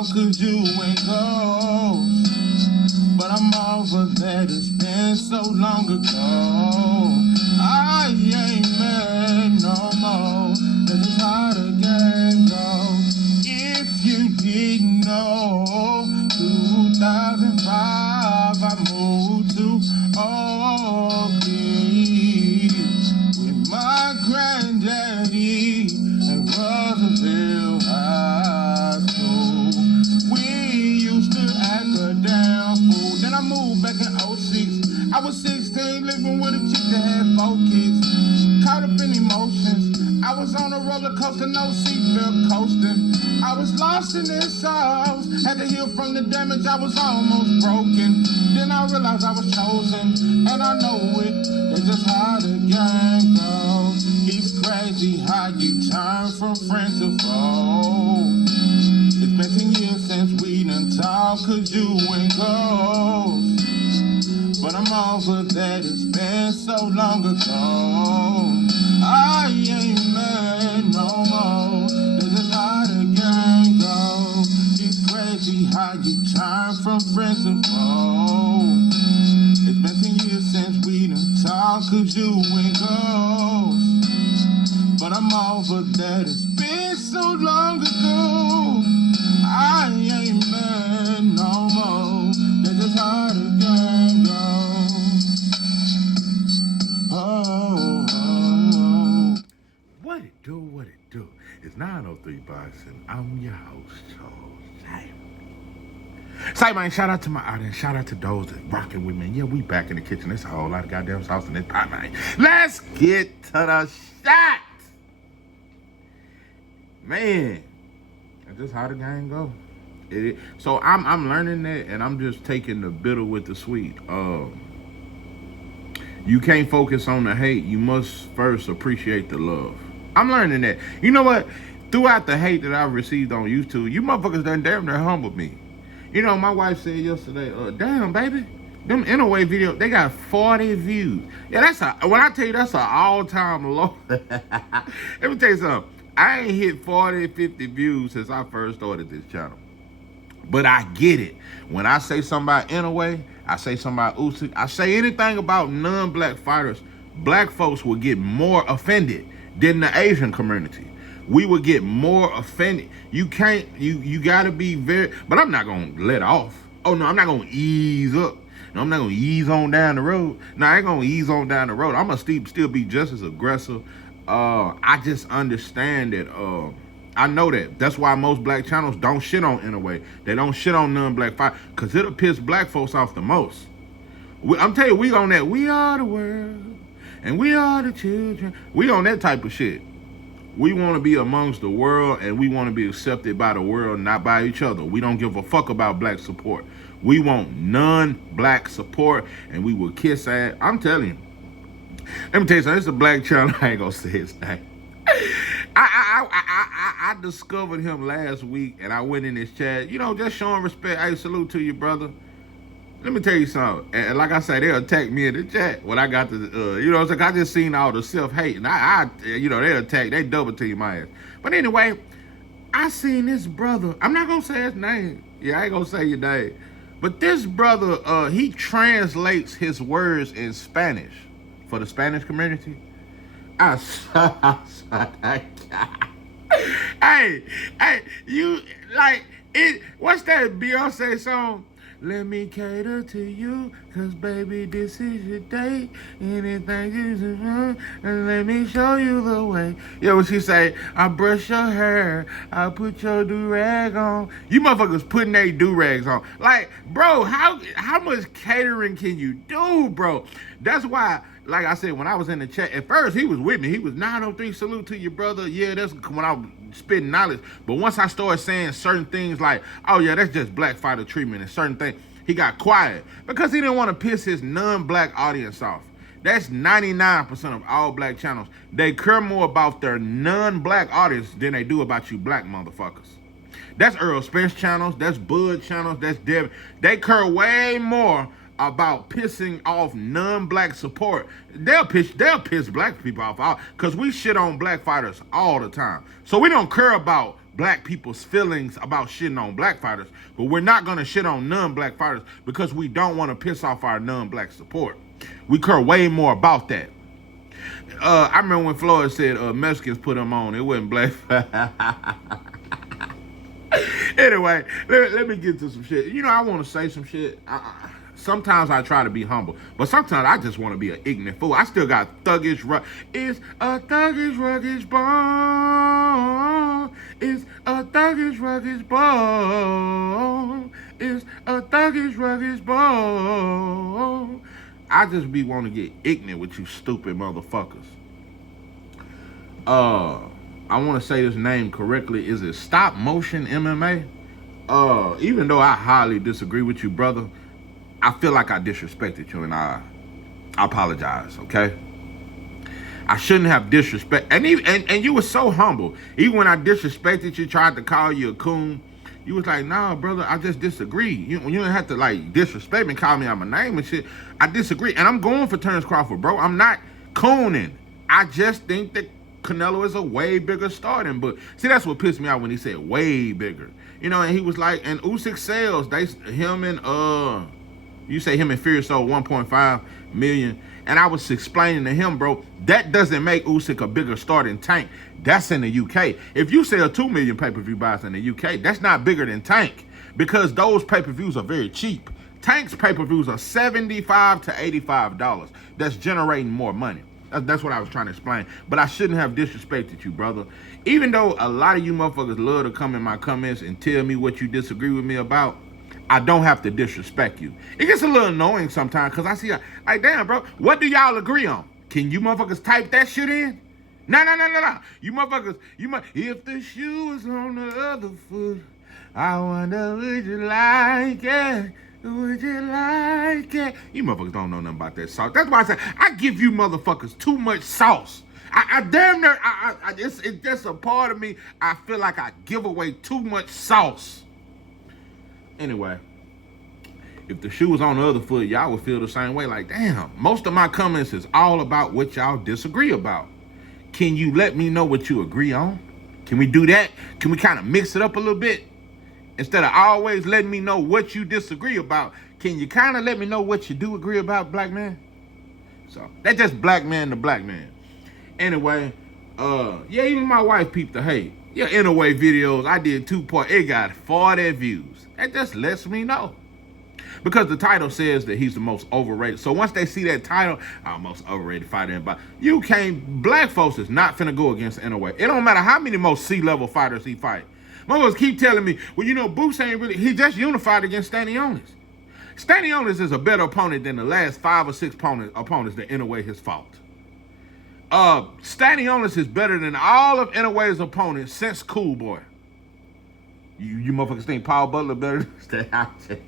talk cause you went ghost. But I'm over that, it's been so long ago. I ain't mad no more, that's just how the game goes. If you didn't know, 2005 I moved to Oakley with my granddaddy at Roosevelt High School. We used to act a damn fool. Then I moved back in '06. I was 16, living with a chick that had 4 kids. Caught up in emotions. I was on a roller coaster, no seatbelt coasting. I was lost in this house. Had to heal from the damage, I was almost broken. Then I realized I was chosen, and I know it. That's just how the game goes. It's crazy how you turn from friend to foe. It's been 10 years since we done talked, cause you went ghost. But I'm over that, it's been so long ago. I ain't mad no more, that's just how the game goes. It's crazy how you turn from friend to foe. It's been 10 years since we done talked, cause you went ghost. But I'm over that, it's been so long ago. I ain't mad no more, that's just how the game goes. Oh, oh, oh. What it do, what it do? It's 903 Boxing. I'm your host, Charles. Say, man, shout out to my audience. Shout out to those that rocking with me. Yeah, we back in the kitchen. There's a whole lot of goddamn sauce in this pot, man. Let's get to the shot. Man, that's just how the game go. So I'm learning that, and I'm just taking the bitter with the sweet. You can't focus on the hate. You must first appreciate the love. I'm learning that. You know what? Throughout the hate that I've received on YouTube, you motherfuckers done damn near humbled me. You know, my wife said yesterday, damn, baby, them Inaway videos, they got 40 views. Yeah, when I tell you that's an all-time low. Let me tell you something. I ain't hit 40, 50 views since I first started this channel. But I get it. When I say something about Inaway, I say something about Usyk, I say anything about non-black fighters, black folks will get more offended than the Asian community. We will get more offended. You can't, you gotta be very, but I'm not gonna let off. Oh no, I'm not gonna ease up. No, I'm not gonna ease on down the road. No, I ain't gonna ease on down the road. I'm gonna still be just as aggressive. I just understand that, I know that. That's why most black channels don't shit on Inaway. They don't shit on non-black fighters, because it'll piss black folks off the most. I'm telling you, we on that, we are the world, and we are the children. We on that type of shit. We want to be amongst the world, and we want to be accepted by the world, not by each other. We don't give a fuck about black support. We want non-black support, and we will kiss ass. I'm telling you. Let me tell you something. It's a black channel. I ain't gonna say his name. I discovered him last week, and I went in his chat. You know, just showing respect. Hey, salute to you, brother. Let me tell you something. And like I said, they attacked me in the chat when I got to, you know, it's like I just seen all the self-hate. And you know, they double team my ass. But anyway, I seen this brother. I'm not going to say his name. Yeah, I ain't going to say your name. But this brother, he translates his words in Spanish for the Spanish community. I saw that guy. Hey, you, like, what's that Beyonce song? Let me cater to you, cause baby, this is your day. Anything you do, and let me show you the way. Yeah, what she say? I brush your hair, I put your do-rag on. You motherfuckers putting they do-rags on. Like, bro, how much catering can you do, bro? That's why, like I said, when I was in the chat, at first he was with me. He was 903, salute to your brother. Yeah, that's when I was spitting knowledge. But once I started saying certain things like, oh yeah, that's just black fighter treatment and certain things, he got quiet because he didn't want to piss his non-black audience off. That's 99% of all black channels. They care more about their non-black audience than they do about you black motherfuckers. That's Errol Spence channels, that's Bud channels, that's Devin. They care way more about pissing off non-black support. They'll piss black people off because we shit on black fighters all the time. So we don't care about black people's feelings about shitting on black fighters, but we're not gonna shit on non-black fighters because we don't want to piss off our non-black support. We care way more about that. I remember when Floyd said Mexicans put him on. It wasn't black. Anyway, let me get to some shit. You know, I want to say some shit. Sometimes I try to be humble, but sometimes I just want to be an ignorant fool. I still got thuggish It's a thuggish ruggish bone. It's a thuggish ruggish bone. It's a thuggish ruggish bone. I just be want to get ignorant with you stupid motherfuckers. I want to say this name correctly. Is it Stop Motion MMA? Even though I highly disagree with you, brother, I feel like I disrespected you, and I apologize, okay? I shouldn't have disrespect. And you were so humble. Even when I disrespected you, tried to call you a coon, you was like, nah, brother, I just disagree. You don't have to, like, disrespect me and call me out my name and shit. I disagree. And I'm going for Terrence Crawford, bro. I'm not cooning. I just think that Canelo is a way bigger star than But see, that's what pissed me out when he said way bigger. You know, and he was like, and Usyk sales, him and Fury sold 1.5 million. And I was explaining to him, bro, that doesn't make Usyk a bigger star than Tank. That's in the UK. If you sell 2 million pay-per-view buys in the UK, that's not bigger than Tank because those pay-per-views are very cheap. Tank's pay-per-views are $75 to $85. That's generating more money. That's what I was trying to explain. But I shouldn't have disrespected you, brother. Even though a lot of you motherfuckers love to come in my comments and tell me what you disagree with me about, I don't have to disrespect you. It gets a little annoying sometimes because I see, like, damn, bro, what do y'all agree on? Can you motherfuckers type that shit in? No. You motherfuckers, if the shoe was on the other foot, I wonder, would you like it? Would you like it? You motherfuckers don't know nothing about that sauce. That's why I say I give you motherfuckers too much sauce. I damn near, it's just a part of me. I feel like I give away too much sauce. Anyway, if the shoe was on the other foot, y'all would feel the same way. Like, damn, most of my comments is all about what y'all disagree about. Can you let me know what you agree on? Can we do that? Can we kind of mix it up a little bit? Instead of always letting me know what you disagree about, can you kind of let me know what you do agree about, black man? So, that's just black man to black man. Anyway, yeah, even my wife peeped the hate. Yeah, anyway, videos, I did 2-part. It got 40 views. That just lets me know. Because the title says that he's the most overrated. So once they see that title, most overrated fighter in boxing, you can't, black folks is not finna go against Anyway. It don't matter how many most C-level fighters he fight. Motherfuckers keep telling me, well, you know, Boots ain't really, he just unified against Stanionis. Stanionis is a better opponent than the last 5 or 6 opponents that Anyway has fought. Stanionis is better than all of Anyway's opponents since Cool Boy. You motherfuckers think Paul Butler better than Stanionis?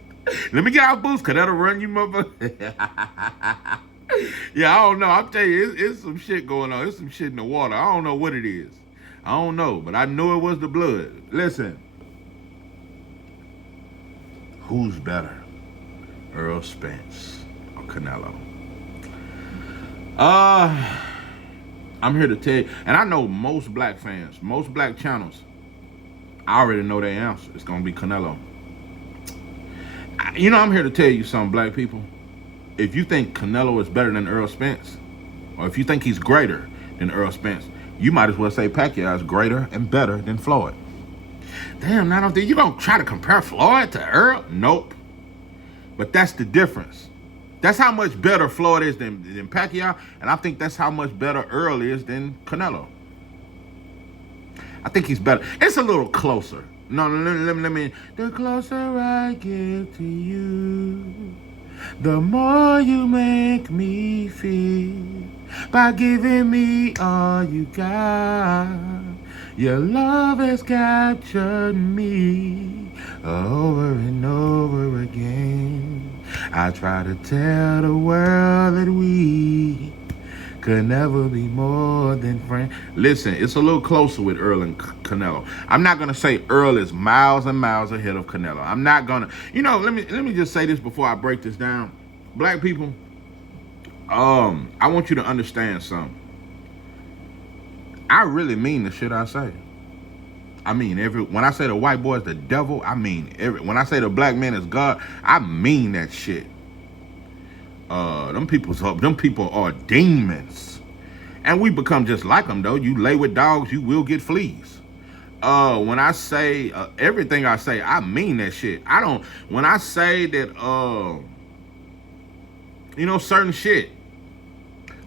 Let me get out Boots, cause that'll run you motherfuckers. Yeah, I don't know. I'll tell you, it's some shit going on. It's some shit in the water. I don't know what it is. I don't know, but I knew it was the blood. Listen. Who's better? Errol Spence or Canelo? I'm here to tell you, and I know most black fans, most black channels, I already know their answer. It's going to be Canelo. You know, I'm here to tell you something, black people. If you think Canelo is better than Errol Spence, or if you think he's greater than Errol Spence, you might as well say Pacquiao is greater and better than Floyd. Damn, I don't think you gonna try to compare Floyd to Errol? Nope. But that's the difference. That's how much better Floyd is than Pacquiao, and I think that's how much better Errol is than Canelo. I think he's better. It's a little closer. No, let me. The closer I get to you, the more you make me feel. By giving me all you got, your love has captured me over and over again. I try to tell the world that we could never be more than friends. Listen, it's a little closer with Errol and Canelo. I'm not gonna say Errol is miles and miles ahead of Canelo. I'm not gonna. You know, let me just say this before I break this down. Black people, I want you to understand something. I really mean the shit I say. I mean every. When I say the white boy is the devil, I mean every. When I say the black man is God, I mean that shit. Them people are demons, and we become just like them though. You lay with dogs, you will get fleas. When I say everything I say, I mean that shit. I don't. When I say that, certain shit.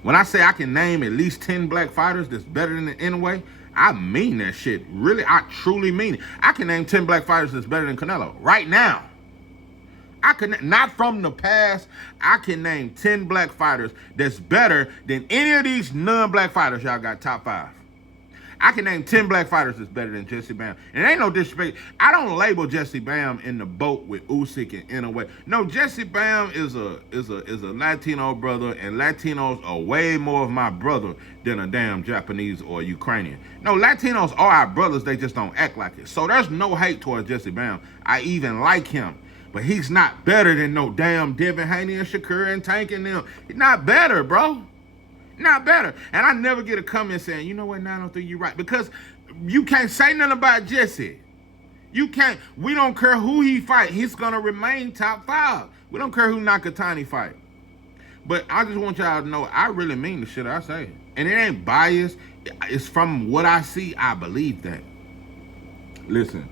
When I say I can name at least 10 black fighters that's better than the Anyway, I mean that shit. Really, I truly mean it. I can name 10 black fighters that's better than Canelo right now. I can not from the past. I can name 10 black fighters that's better than any of these non-black fighters y'all got top 5. I can name 10 black fighters that's better than Jesse Bam. And it ain't no disrespect. I don't label Jesse Bam in the boat with Usyk and Inoue. No, Jesse Bam is a Latino brother, and Latinos are way more of my brother than a damn Japanese or Ukrainian. No, Latinos are our brothers, they just don't act like it. So there's no hate towards Jesse Bam. I even like him. But he's not better than no damn Devin Haney and Shakur and Tank and them. He's not better, bro. Not better. And I never get a comment saying, you know what, 903, you're right. Because you can't say nothing about Jesse. You can't. We don't care who he fight. He's going to remain top 5. We don't care who Nakatani fight. But I just want y'all to know, I really mean the shit I say. And it ain't biased. It's from what I see, I believe that. Listen.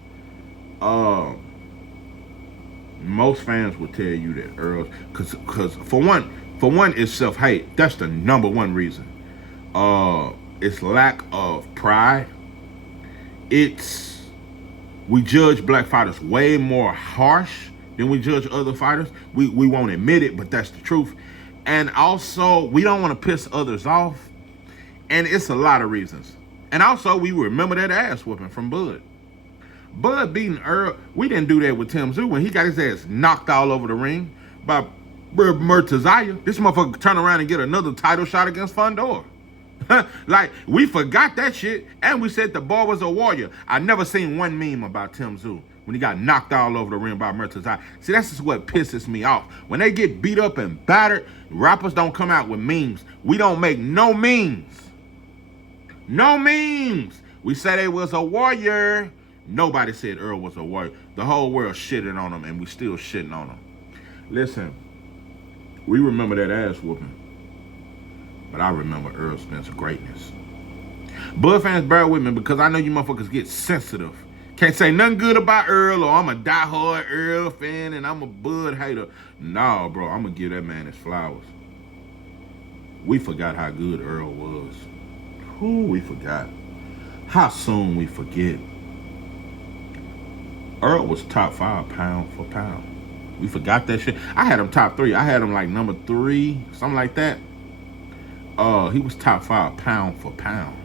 Most fans will tell you that Errol, because for one, it's self-hate. That's the number one reason. It's lack of pride. We judge black fighters way more harsh than we judge other fighters. We won't admit it, but that's the truth. And also, we don't want to piss others off. And it's a lot of reasons. And also, we remember that ass whooping from Bud. Bud beating Errol. We didn't do that with Tim Tszyu when he got his ass knocked all over the ring by Murtaza. This motherfucker turn around and get another title shot against Fondor. Like, we forgot that shit, and we said the boy was a warrior. I never seen one meme about Tim Tszyu when he got knocked all over the ring by Murtaza. See, that's just what pisses me off. When they get beat up and battered, rappers don't come out with memes. We don't make no memes. No memes. We said they was a warrior. Nobody said Errol was a warrior. The whole world shitting on him, and we still shitting on him. Listen, we remember that ass whooping, but I remember Errol Spence's greatness. Bud fans, bear with me, because I know you motherfuckers get sensitive. Can't say nothing good about Errol, or I'm a diehard Errol fan, and I'm a Bud hater. Nah, bro, I'm going to give that man his flowers. We forgot how good Errol was. Who we forgot? How soon we forget? Errol was top 5 pound for pound. We forgot that shit. I had him top 3. I had him like number 3, something like that. He was top 5 pound for pound.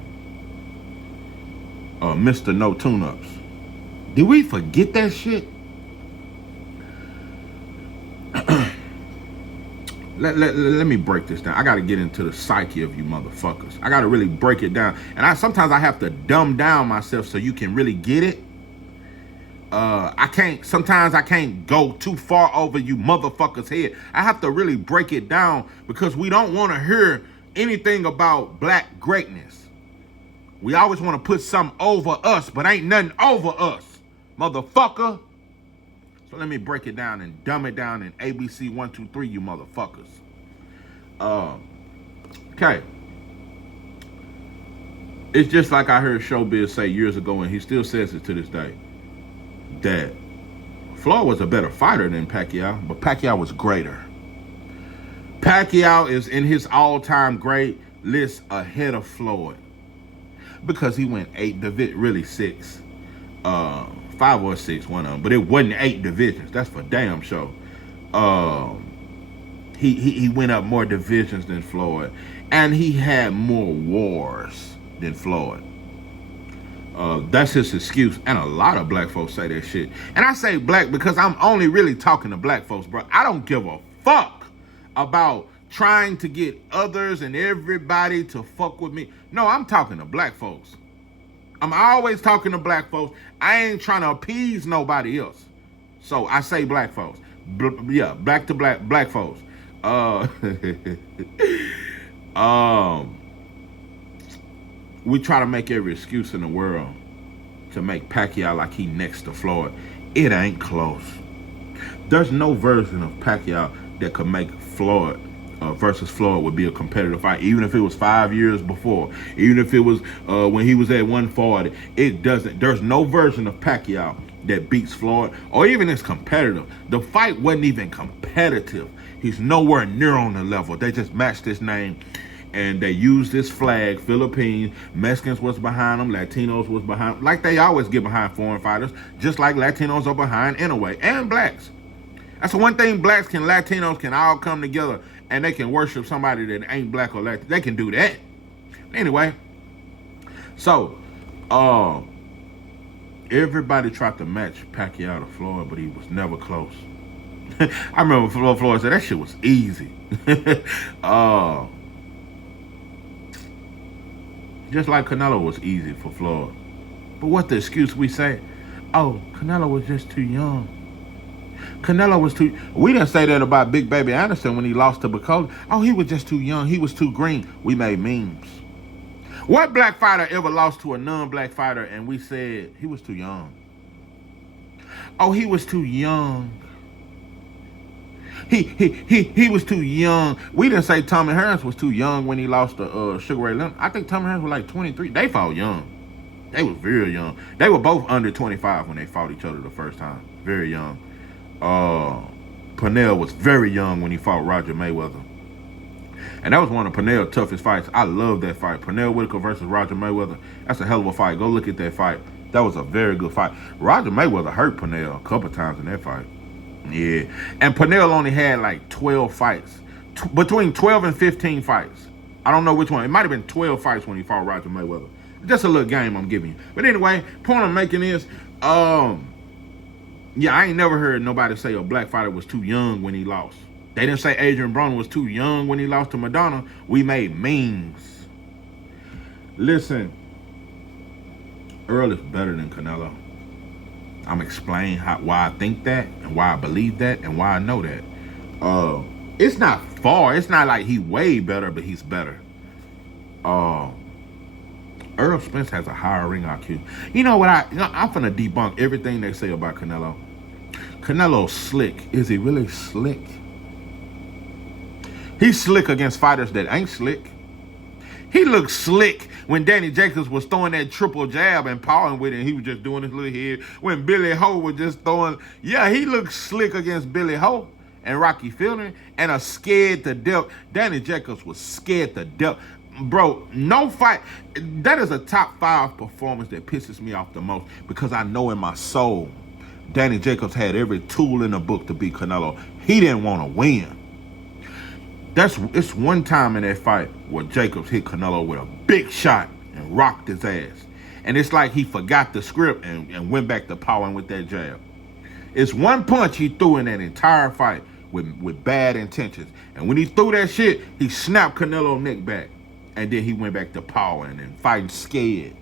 Mr. No Tune-Ups. Did we forget that shit? Let me break this down. I got to get into the psyche of you motherfuckers. I got to really break it down. And sometimes I have to dumb down myself so you can really get it. Sometimes I can't go too far over you motherfuckers' head. I have to really break it down because we don't want to hear anything about black greatness. We always want to put something over us, but ain't nothing over us, motherfucker. So let me break it down and dumb it down in ABC 1, 2, 3, you motherfuckers. Okay. It's just like I heard Showbiz say years ago, and he still says it to this day, that Floyd was a better fighter than Pacquiao, but Pacquiao was greater. Pacquiao is in his all-time great list ahead of Floyd because he went 8 divisions, really 6, 5 or 6, one of them, but it wasn't 8 divisions. That's for damn sure. He went up more divisions than Floyd, and he had more wars than Floyd. That's his excuse, and a lot of black folks say that shit. And I say black because I'm only really talking to black folks, bro. I don't give a fuck about trying to get others and everybody to fuck with me. No, I'm talking to black folks. I'm always talking to black folks. I ain't trying to appease nobody else. So I say black folks. Black to black folks. We try to make every excuse in the world to make Pacquiao like he next to Floyd. It ain't close. There's no version of Pacquiao that could make Floyd versus Floyd would be a competitive fight, even if it was 5 years before, even if it was when he was at 140. It doesn't. There's no version of Pacquiao that beats Floyd, or even is competitive. The fight wasn't even competitive. He's nowhere near on the level. They just matched his name, and they used this flag. Philippines, Mexicans was behind them, Latinos was behind them, like they always get behind foreign fighters, just like Latinos are behind anyway, and blacks. That's the one thing Latinos can all come together, and they can worship somebody that ain't black or Latin. They can do that. Anyway, so everybody tried to match Pacquiao to Floyd, but he was never close. I remember Floyd said that shit was easy. Just like Canelo was easy for Floyd. But what the excuse we say? Oh, Canelo was just too young. Canelo was too... We didn't say that about Big Baby Anderson when he lost to Bacoli. Oh, he was just too young. He was too green. We made memes. What black fighter ever lost to a non-black fighter and we said he was too young? Oh, he was too young. He was too young. We didn't say Tommy Harris was too young when he lost to Sugar Ray Leonard. I think Tommy Harris was like 23. They fought young. They was very young. They were both under 25 when they fought each other the first time. Very young. Pernell was very young when he fought Roger Mayweather. And that was one of Pernell's toughest fights. I love that fight. Pernell Whitaker versus Roger Mayweather. That's a hell of a fight. Go look at that fight. That was a very good fight. Roger Mayweather hurt Pernell a couple times in that fight. Yeah. And Pernell only had like 12 fights. Between 12 and 15 fights. I don't know which one. It might have been 12 fights when he fought Roger Mayweather. Just a little game I'm giving you. But anyway, point I'm making is, yeah, I ain't never heard nobody say a black fighter was too young when he lost. They didn't say Adrian Broner was too young when he lost to Madonna. We made memes. Listen, Errol is better than Canelo. I'm explaining why I think that and why I believe that and why I know that. It's not far. It's not like he way better, but he's better. Errol Spence has a higher ring IQ. You know what? I'm finna debunk everything they say about Canelo. Canelo's slick. Is he really slick? He's slick against fighters that ain't slick. He looked slick when Danny Jacobs was throwing that triple jab and pawing with it, and he was just doing his little head. When Billy Ho was just throwing... Yeah, he looked slick against Billy Ho and Rocky Fielding, and a scared to death. Danny Jacobs was scared to death. Bro, no fight. That is a top 5 performance that pisses me off the most, because I know in my soul Danny Jacobs had every tool in the book to beat Canelo. He didn't want to win. It's one time in that fight where Jacobs hit Canelo with a big shot and rocked his ass. And it's like he forgot the script and went back to powering with that jab. It's one punch he threw in that entire fight with bad intentions. And when he threw that shit, he snapped Canelo's neck back. And then he went back to powering and fighting scared.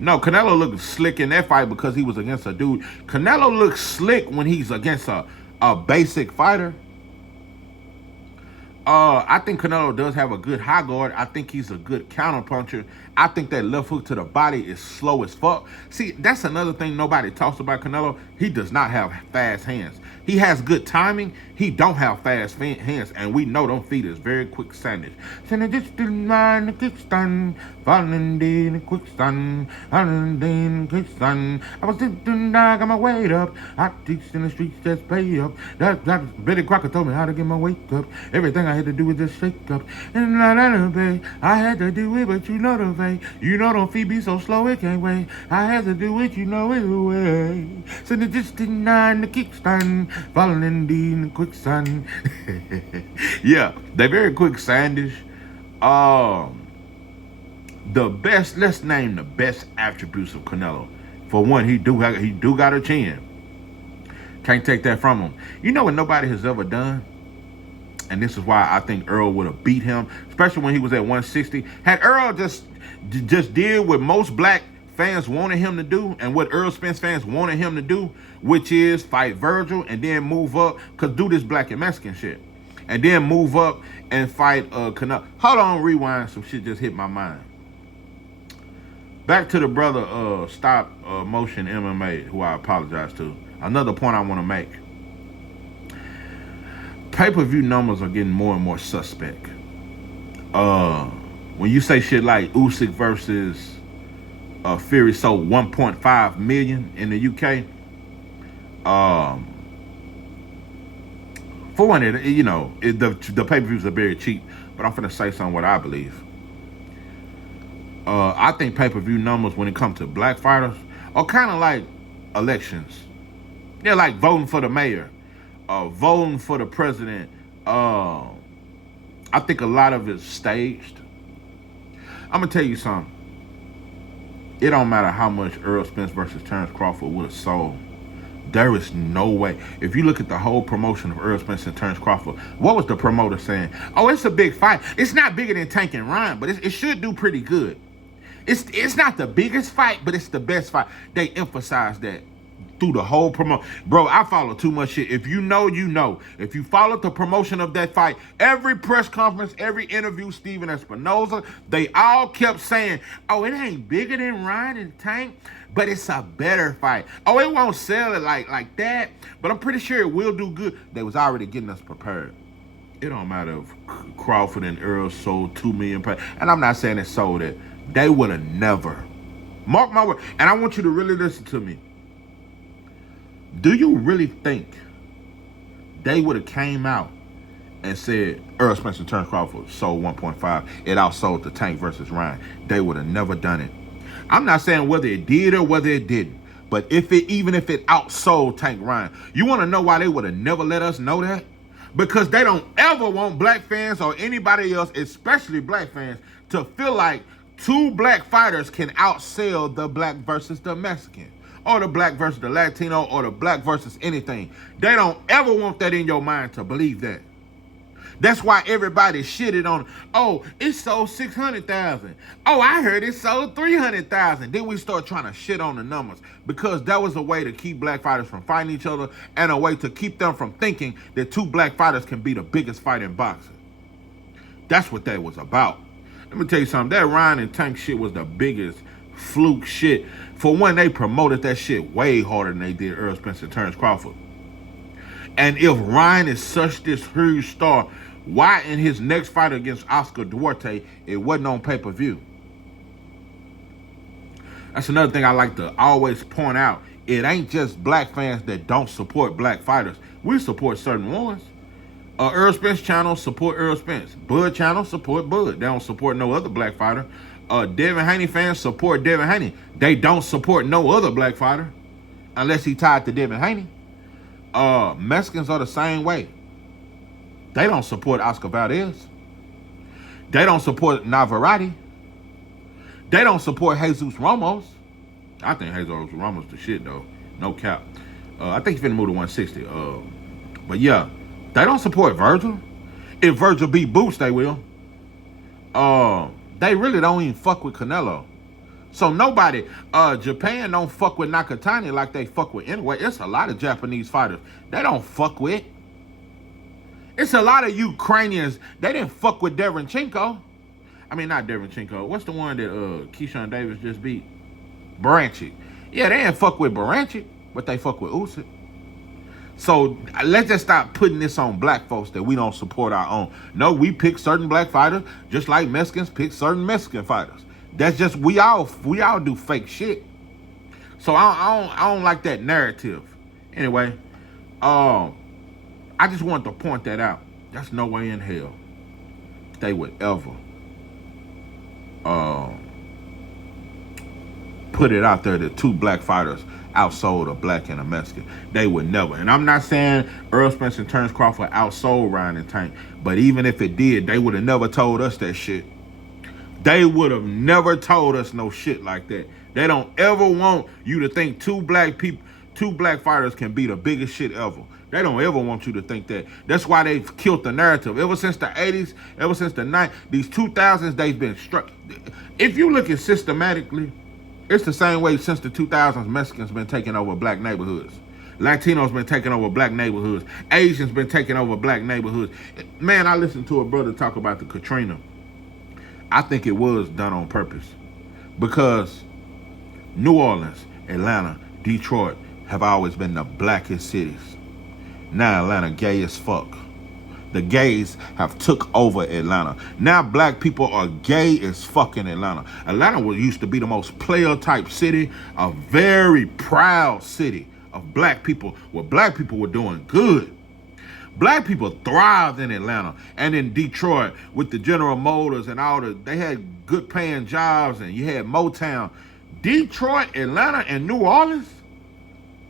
No, Canelo looked slick in that fight because he was against a dude. Canelo looks slick when he's against a basic fighter. I think Canelo does have a good high guard. I think he's a good counterpuncher. I think that left hook to the body is slow as fuck. See, that's another thing nobody talks about Canelo. He does not have fast hands. He has good timing. He don't have fast hands, and we know them feet is very quick sandwich. Falling in the quicksand, I was sitting, I got my weight up. I teach in the streets, just pay up. That Betty Crocker told me how to get my weight up. Everything I had to do was just shake up. And I had to do it, but you know the way. You know them feet be so slow it can't wait. I had to do it, you know it way. So the just deny the kickstand, falling in the quicksand. Yeah, they're very quick sandish. The best, let's name the best attributes of Canelo. For one, he do got a chin. Can't take that from him. You know what nobody has ever done? And this is why I think Errol would have beat him, especially when he was at 160. Had Errol just did what most black fans wanted him to do, and what Errol Spence fans wanted him to do, which is fight Virgil and then move up, cause do this black and Mexican shit, and then move up and fight Canelo. Hold on, rewind. Some shit just hit my mind. Back to the brother Stop Motion MMA, who I apologize to. Another point I want to make. Pay-per-view numbers are getting more and more suspect. When you say shit like Usyk versus Fury sold 1.5 million in the UK. For one, the pay-per-views are very cheap, but I'm finna say something what I believe. I think pay-per-view numbers when it comes to black fighters are kind of like elections. They're like voting for the mayor, voting for the president. I think a lot of it's staged. I'm gonna tell you something. It don't matter how much Errol Spence versus Terrence Crawford would have sold. There is no way. If you look at the whole promotion of Errol Spence and Terrence Crawford, what was the promoter saying? Oh, it's a big fight. It's not bigger than Tank and Ryan, but it should do pretty good. It's not the biggest fight, but it's the best fight. They emphasize that through the whole promotion. Bro, I follow too much shit. If you know, you know. If you followed the promotion of that fight, every press conference, every interview, Steven Espinoza, they all kept saying, oh, it ain't bigger than Ryan and Tank, but it's a better fight. Oh, it won't sell it like that, but I'm pretty sure it will do good. They was already getting us prepared. It don't matter if Crawford and Earl sold 2 million. And I'm not saying it sold it. They would have never. Mark my word. And I want you to really listen to me. Do you really think they would have came out and said Errol Spence and Terrence Crawford sold 1.5? It outsold the Tank versus Ryan. They would have never done it. I'm not saying whether it did or whether it didn't. But even if it outsold Tank Ryan, you want to know why they would have never let us know that? Because they don't ever want black fans or anybody else, especially black fans, to feel like 2 black fighters can outsell the black versus the Mexican, or the black versus the Latino, or the black versus anything. They don't ever want that in your mind to believe that. That's why everybody shitted on, oh, it sold 600,000. Oh, I heard it sold 300,000. Then we start trying to shit on the numbers because that was a way to keep black fighters from fighting each other and a way to keep them from thinking that 2 black fighters can be the biggest fight in boxing. That's what that was about. Let me tell you something. That Ryan and Tank shit was the biggest fluke shit. For one, they promoted that shit way harder than they did Errol Spence and Terrence Crawford. And if Ryan is such this huge star, why in his next fight against Oscar Duarte, it wasn't on pay-per-view? That's another thing I like to always point out. It ain't just black fans that don't support black fighters. We support certain ones. Errol Spence channel support Errol Spence. Bud channel support Bud. They don't support no other black fighter. Devin Haney fans support Devin Haney. They don't support no other black fighter unless he tied to Devin Haney. Mexicans are the same way. They don't support Oscar Valdez. They don't support Navarrete. They don't support Jesus Ramos. I think Jesus Ramos the shit though. No cap. I think he's finna move to 160. But yeah, they don't support Virgil. If Virgil beat Boots, they will. They really don't even fuck with Canelo. So nobody, Japan don't fuck with Nakatani like they fuck with anyway. It's a lot of Japanese fighters they don't fuck with. It's a lot of Ukrainians, they didn't fuck with Derenchenko. I mean, not Derenchenko. What's the one that Keyshawn Davis just beat? Baranchik. Yeah, they didn't fuck with Baranchik, but they fuck with Usyk. So let's just stop putting this on black folks that we don't support our own. No, we pick certain black fighters just like Mexicans pick certain Mexican fighters. That's just, we all do fake shit. So I don't like that narrative. Anyway, I just wanted to point that out. There's no way in hell they would ever put it out there that 2 black fighters outsold a black and a Mexican. They would never. And I'm not saying Errol Spence and Terrence Crawford outsold Ryan and Tank, but even if it did, they would have never told us that shit. They would have never told us no shit like that. They don't ever want you to think 2 black fighters can be the biggest shit ever. They don't ever want you to think that. That's why they've killed the narrative. Ever since the 80s, ever since the 90s, these 2000s, they've been struck. If you look at systematically, it's the same way since the 2000s, Mexicans been taking over black neighborhoods. Latinos been taking over black neighborhoods. Asians been taking over black neighborhoods. Man, I listened to a brother talk about the Katrina. I think it was done on purpose. Because New Orleans, Atlanta, Detroit have always been the blackest cities. Now Atlanta gay as fuck. The gays have took over Atlanta. Now black people are gay as fuck in Atlanta. Atlanta used to be the most player type city, a very proud city of black people, where black people were doing good. Black people thrived in Atlanta and in Detroit with the General Motors and they had good paying jobs, and you had Motown. Detroit, Atlanta, and New Orleans,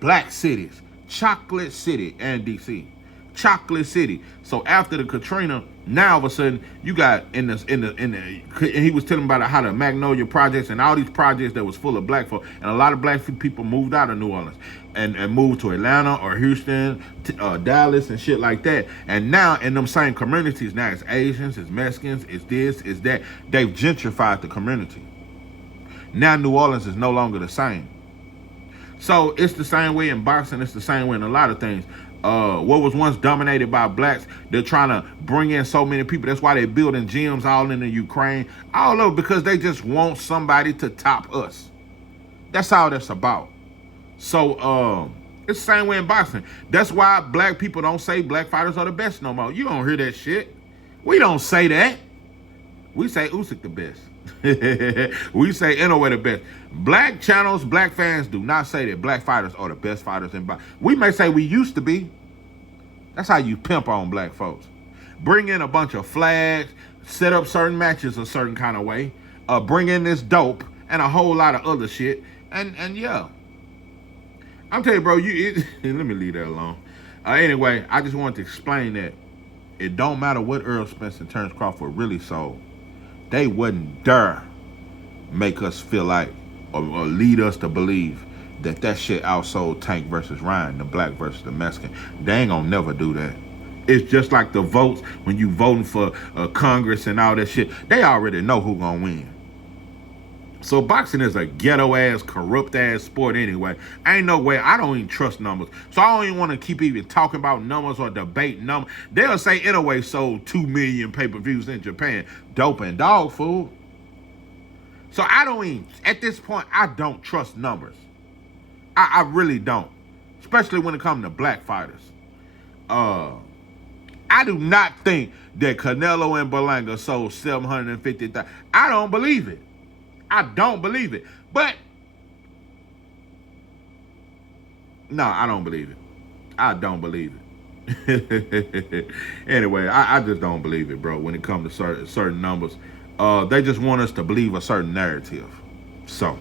black cities. Chocolate City and DC. Chocolate City. So after the Katrina, now all of a sudden you got in the and he was telling about how the Magnolia projects and all these projects that was full of black folk, and a lot of black people moved out of New Orleans and moved to Atlanta or Houston, Dallas and shit like that. And now in them same communities, now it's Asians, it's Mexicans, it's this, it's that. They've gentrified the community. Now New Orleans is no longer the same. So it's the same way in boxing. It's the same way in a lot of things. What was once dominated by blacks, they're trying to bring in so many people. That's why they're building gyms all in the Ukraine, all over, because they just want somebody to top us. That's all that's about. So it's the same way in boxing. That's why black people don't say black fighters are the best no more. You don't hear that shit. We don't say that. We say Usyk the best. We say Errol the best. Black channels, black fans do not say that black fighters are the best fighters in boxing. We may say we used to be. That's how you pimp on black folks. Bring in a bunch of flags, set up certain matches a certain kind of way, bring in this dope and a whole lot of other shit. And yeah. I'm telling you, bro, let me leave that alone. Anyway, I just wanted to explain that it don't matter what Errol Spence and Terence Crawford really sold. They wouldn't dare make us feel like or lead us to believe that shit outsold Tank versus Ryan, the black versus the Mexican. They ain't gonna never do that. It's just like the votes when you voting for Congress and all that shit. They already know who gonna win. So boxing is a ghetto-ass, corrupt-ass sport anyway. Ain't no way. I don't even trust numbers. So I don't even want to keep even talking about numbers or debate numbers. They'll say anyway sold 2 million pay-per-views in Japan. Dope and dog food. So I don't even, at this point, I don't trust numbers. I really don't. Especially when it comes to black fighters. I do not think that Canelo and Berlanga sold 750,000. I don't believe it. I don't believe it. But, no, I don't believe it. I don't believe it. Anyway, I just don't believe it, bro, when it comes to certain numbers. They just want us to believe a certain narrative. So,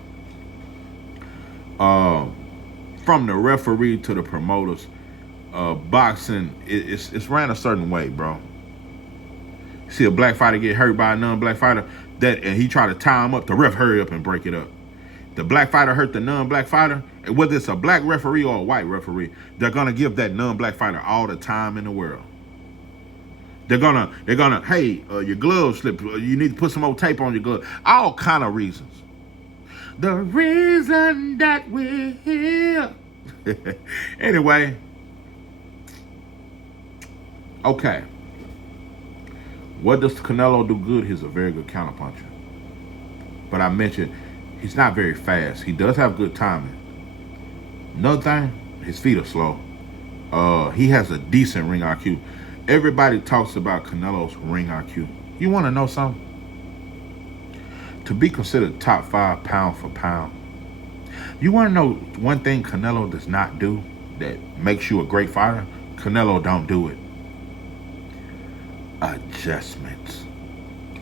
from the referee to the promoters, boxing, it's ran a certain way, bro. See a black fighter get hurt by a non-black fighter, and he try to tie him up, the ref hurry up and break it up. The black fighter hurt the non-black fighter, and whether it's a black referee or a white referee, they're gonna give that non-black fighter all the time in the world. They're gonna, hey, your glove slipped. You need to put some more tape on your glove. All kind of reasons. The reason that we're here. Anyway, okay. What does Canelo do good? He's a very good counterpuncher. But I mentioned he's not very fast. He does have good timing. Another thing, his feet are slow. He has a decent ring IQ. Everybody talks about Canelo's ring IQ. You want to know something? To be considered top 5 pound for pound, you want to know one thing Canelo does not do that makes you a great fighter? Canelo don't do it. Adjustments.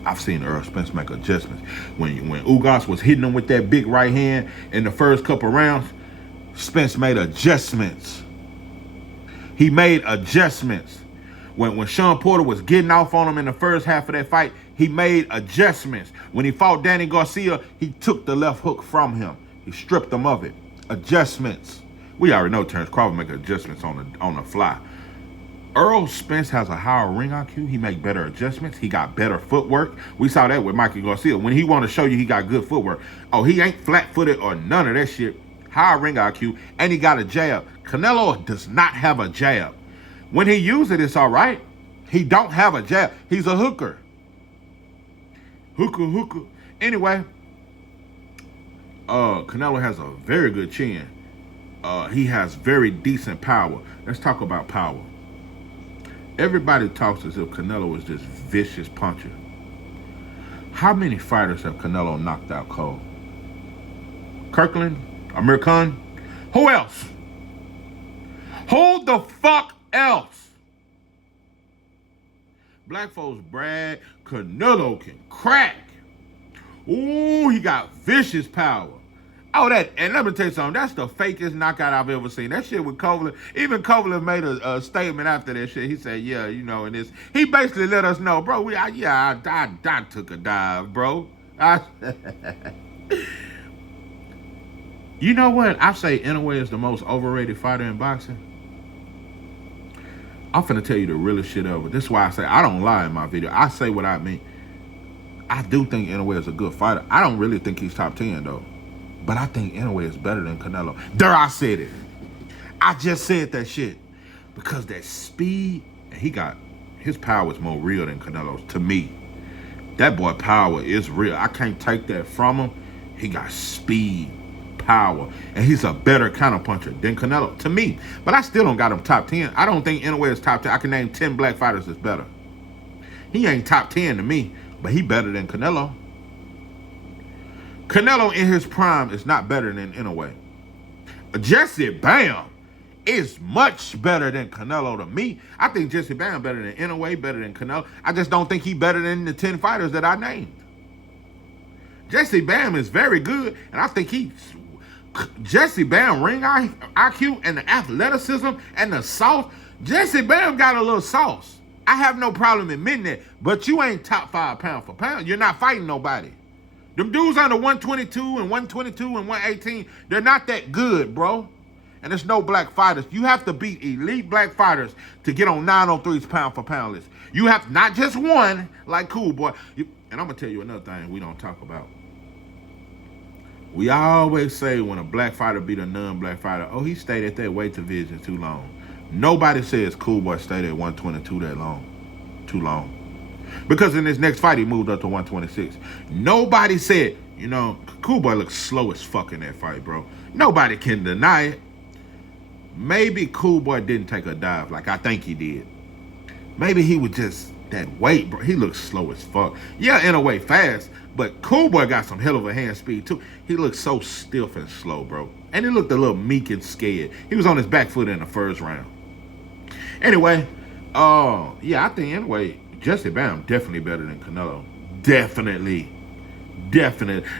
I've seen Errol Spence make adjustments. When Ugas was hitting him with that big right hand in the first couple rounds, Spence made adjustments. He made adjustments. When Sean Porter was getting off on him in the first half of that fight, he made adjustments. When he fought Danny Garcia, he took the left hook from him. He stripped him of it. Adjustments. We already know Terence Crawford make adjustments on the fly. Errol Spence has a higher ring IQ. He make better adjustments. He got better footwork. We saw that with Mikey Garcia. When he want to show you he got good footwork. Oh, he ain't flat-footed or none of that shit. Higher ring IQ, and he got a jab. Canelo does not have a jab. When he uses it, it's all right. He don't have a jab. He's a hooker. Hooker. Anyway, Canelo has a very good chin. He has very decent power. Let's talk about power. Everybody talks as if Canelo is this vicious puncher. How many fighters have Canelo knocked out cold? Kirkland? Amir Khan? Who else? Who the fuck else? Black folks brag, Canelo can crack. Ooh, he got vicious power. Oh, and let me tell you something, that's the fakest knockout I've ever seen. That shit with Kovalev, even Kovalev made a statement after that shit. He said, yeah, you know, and this, he basically let us know, bro, I took a dive, bro. You know what? I say Inoue is the most overrated fighter in boxing. I'm finna tell you the realest shit ever. This is why I say I don't lie in my video. I say what I mean. I do think Inoue is a good fighter. I don't really think he's top 10, though. But I think Inoue is better than Canelo. There, I said it. I just said that shit. Because that speed, his power is more real than Canelo's, to me. That boy power is real. I can't take that from him. He got speed, power, and he's a better counterpuncher than Canelo, to me. But I still don't got him top 10. I don't think Inoue is top 10. I can name 10 black fighters that's better. He ain't top 10 to me, but he better than Canelo. Canelo in his prime is not better than Inoue. Jesse Bam is much better than Canelo to me. I think Jesse Bam better than Inoue, better than Canelo. I just don't think he better than the 10 fighters that I named. Jesse Bam is very good, and I think Jesse Bam ring IQ and the athleticism and the sauce. Jesse Bam got a little sauce. I have no problem admitting that, but you ain't top 5 pound for pound. You're not fighting nobody. Them dudes under 122 and 122 and 118, they're not that good, bro. And there's no black fighters. You have to beat elite black fighters to get on 903's pound for pound list. You have not just one like Cool Boy. And I'm going to tell you another thing we don't talk about. We always say when a black fighter beat a non-black fighter, oh, he stayed at that weight division too long. Nobody says Cool Boy stayed at 122 that long. Too long. Because in his next fight, he moved up to 126. Nobody said, you know, Cool Boy looked slow as fuck in that fight, bro. Nobody can deny it. Maybe Cool Boy didn't take a dive like I think he did. Maybe he was just that weight, bro. He looked slow as fuck. Yeah, in a way, fast. But Cool Boy got some hell of a hand speed, too. He looked so stiff and slow, bro. And he looked a little meek and scared. He was on his back foot in the first round. Anyway, yeah, I think anyway, Jesse Bam definitely better than Canelo. Definitely.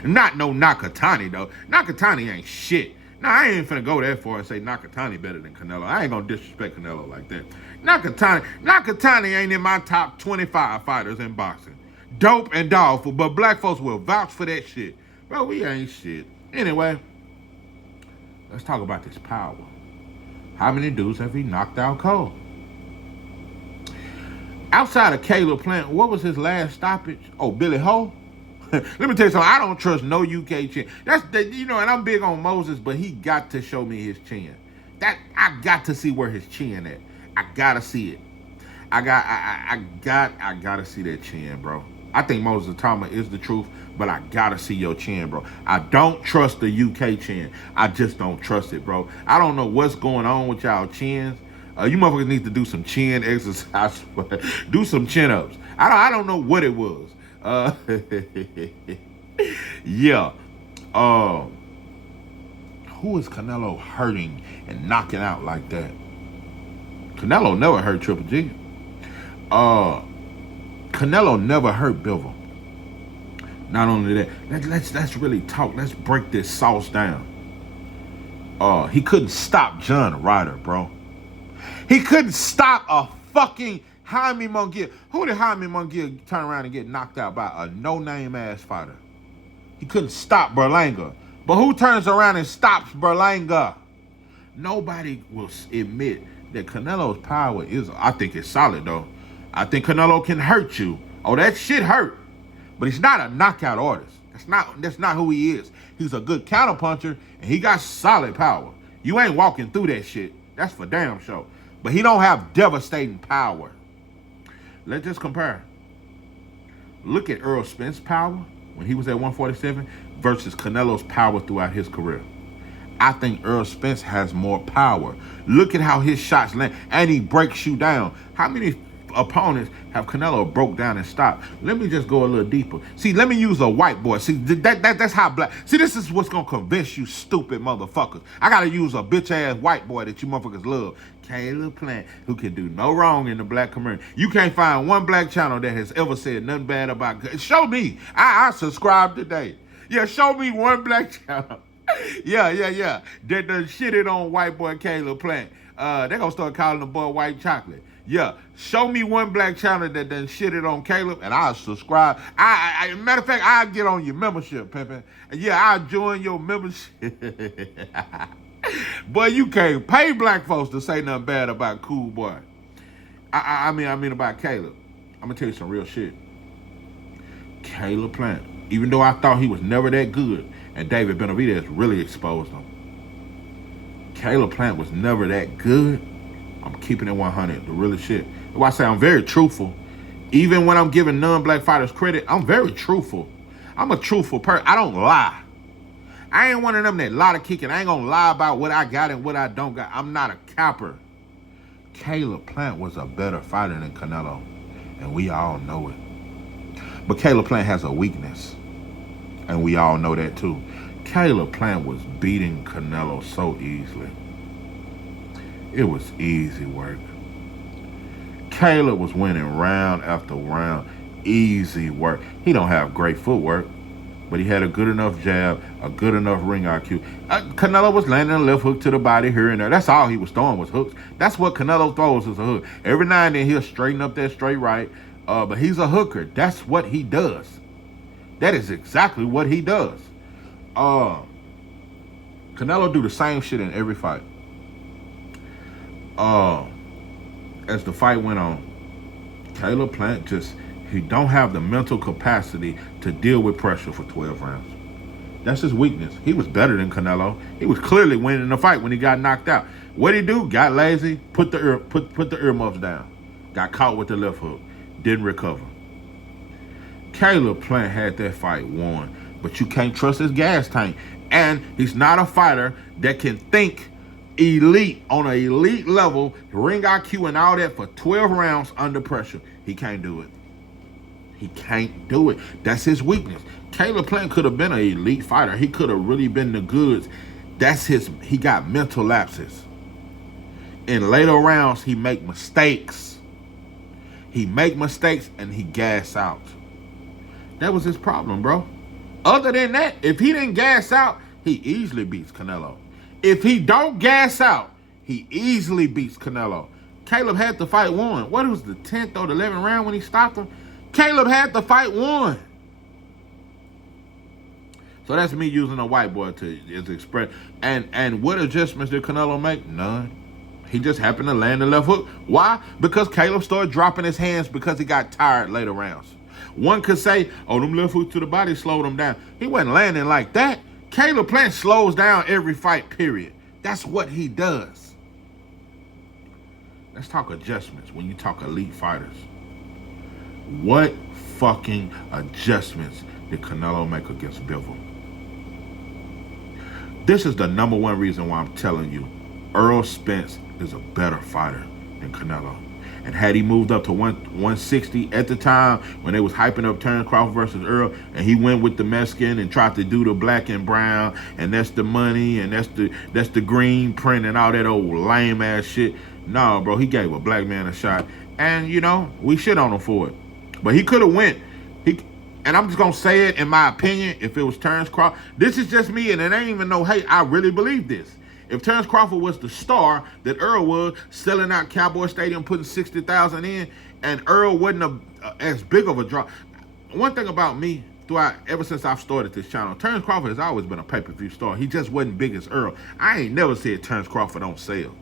Not no Nakatani, though. Nakatani ain't shit. Now, I ain't finna go that far and say Nakatani better than Canelo. I ain't gonna disrespect Canelo like that. Nakatani ain't in my top 25 fighters in boxing. Dope and dollful, but black folks will vouch for that shit. Bro, we ain't shit. Anyway, let's talk about this power. How many dudes have he knocked out cold? Outside of Caleb Plant, what was his last stoppage? Oh, Billy Ho? Let me tell you something. I don't trust no UK chin. And I'm big on Moses, but he got to show me his chin. I got to see where his chin at. I gotta see it. I gotta see that chin, bro. I think Moses Tama is the truth, but I gotta see your chin, bro. I don't trust the UK chin. I just don't trust it, bro. I don't know what's going on with y'all chins. You motherfuckers need to do some chin exercise. Do some chin-ups. I don't know what it was. Yeah. Who is Canelo hurting and knocking out like that? Canelo never hurt Triple G. Canelo never hurt Bivol. Not only that, let's really talk. Let's break this sauce down. He couldn't stop John Ryder, bro. He couldn't stop a fucking Jaime Munguia. Who did Jaime Munguia turn around and get knocked out by? A no-name ass fighter. He couldn't stop Berlanga. But who turns around and stops Berlanga? Nobody will admit that Canelo's power is, I think it's solid though. I think Canelo can hurt you. Oh, that shit hurt. But he's not a knockout artist. That's not who he is. He's a good counterpuncher and he got solid power. You ain't walking through that shit. That's for damn sure. But he don't have devastating power. Let's just compare. Look at Errol Spence power when he was at 147 versus Canelo's power throughout his career. I think Errol Spence has more power. Look at how his shots land, and he breaks you down. How many opponents have Canelo broke down and stopped? Let me just go a little deeper. See, let me use a white boy. See, that's how black. See, this is what's gonna convince you, stupid motherfuckers. I gotta use a bitch ass white boy that you motherfuckers love. Caleb Plant, who can do no wrong in the black community. You can't find one black channel that has ever said nothing bad about. Show me. I subscribe today. Yeah, show me one black channel. Yeah. That done shitted on white boy Caleb Plant. They gonna start calling the boy white chocolate. Yeah, show me one black channel that done shitted on Caleb, and I'll subscribe. Matter of fact, I'll get on your membership, pimpin'. Yeah, I'll join your membership. Boy, you can't pay black folks to say nothing bad about cool boy. I mean about Caleb. I'm gonna tell you some real shit. Caleb Plant, even though I thought he was never that good, and David Benavidez really exposed him. Caleb Plant was never that good. I'm keeping it 100, the real shit. That's why I say I'm very truthful. Even when I'm giving non-black fighters credit, I'm very truthful. I'm a truthful person. I don't lie. I ain't one of them that lie to kick it. I ain't gonna lie about what I got and what I don't got. I'm not a capper. Caleb Plant was a better fighter than Canelo, and we all know it. But Caleb Plant has a weakness, and we all know that too. Caleb Plant was beating Canelo so easily. It was easy work. Caleb was winning round after round. Easy work. He don't have great footwork, but he had a good enough jab, a good enough ring IQ. Canelo was landing a left hook to the body here and there. That's all he was throwing was hooks. That's what Canelo throws is a hook. Every now and then he'll straighten up that straight right, but he's a hooker. That's what he does. That is exactly what he does. Canelo do the same shit in every fight. As the fight went on, Caleb Plant he don't have the mental capacity to deal with pressure for 12 rounds. That's his weakness. He was better than Canelo. He was clearly winning the fight when he got knocked out. What'd he do? Got lazy, put the earmuffs down, got caught with the left hook, didn't recover. Caleb Plant had that fight won, but you can't trust his gas tank. And he's not a fighter that can think elite on an elite level, ring IQ and all that for 12 rounds under pressure. He can't do it. He can't do it. That's his weakness. Caleb Plant could have been an elite fighter. He could have really been the goods. He got mental lapses. In later rounds, he make mistakes. He make mistakes and he gas out. That was his problem, bro. Other than that, if he didn't gas out, he easily beats Canelo. If he don't gas out, he easily beats Canelo. Caleb had the fight won. What was the 10th or the 11th round when he stopped him? Caleb had the fight won. So that's me using a white boy to express. And what adjustments did Canelo make? None. He just happened to land the left hook. Why? Because Caleb started dropping his hands because he got tired later rounds. One could say, oh, them left hooks to the body slowed him down. He wasn't landing like that. Caleb Plant slows down every fight, period. That's what he does. Let's talk adjustments when you talk elite fighters. What fucking adjustments did Canelo make against Bivol? This is the number one reason why I'm telling you Errol Spence is a better fighter than Canelo. And had he moved up to 160 at the time when they was hyping up Terence Crawford versus Errol, and he went with the Mexican and tried to do the black and brown, and that's the money, and that's the green print and all that old lame ass shit. No, bro, he gave a black man a shot. And, we shit on him for it. But he could have went. And I'm just going to say it in my opinion, if it was Terence Crawford. This is just me, and it ain't even no hate. I really believe this. If Terence Crawford was the star that Errol was, selling out Cowboy Stadium, putting 60,000 in, and Errol wasn't as big of a draw. One thing about me, ever since I've started this channel, Terence Crawford has always been a pay-per-view star. He just wasn't big as Errol. I ain't never said Terence Crawford don't sell.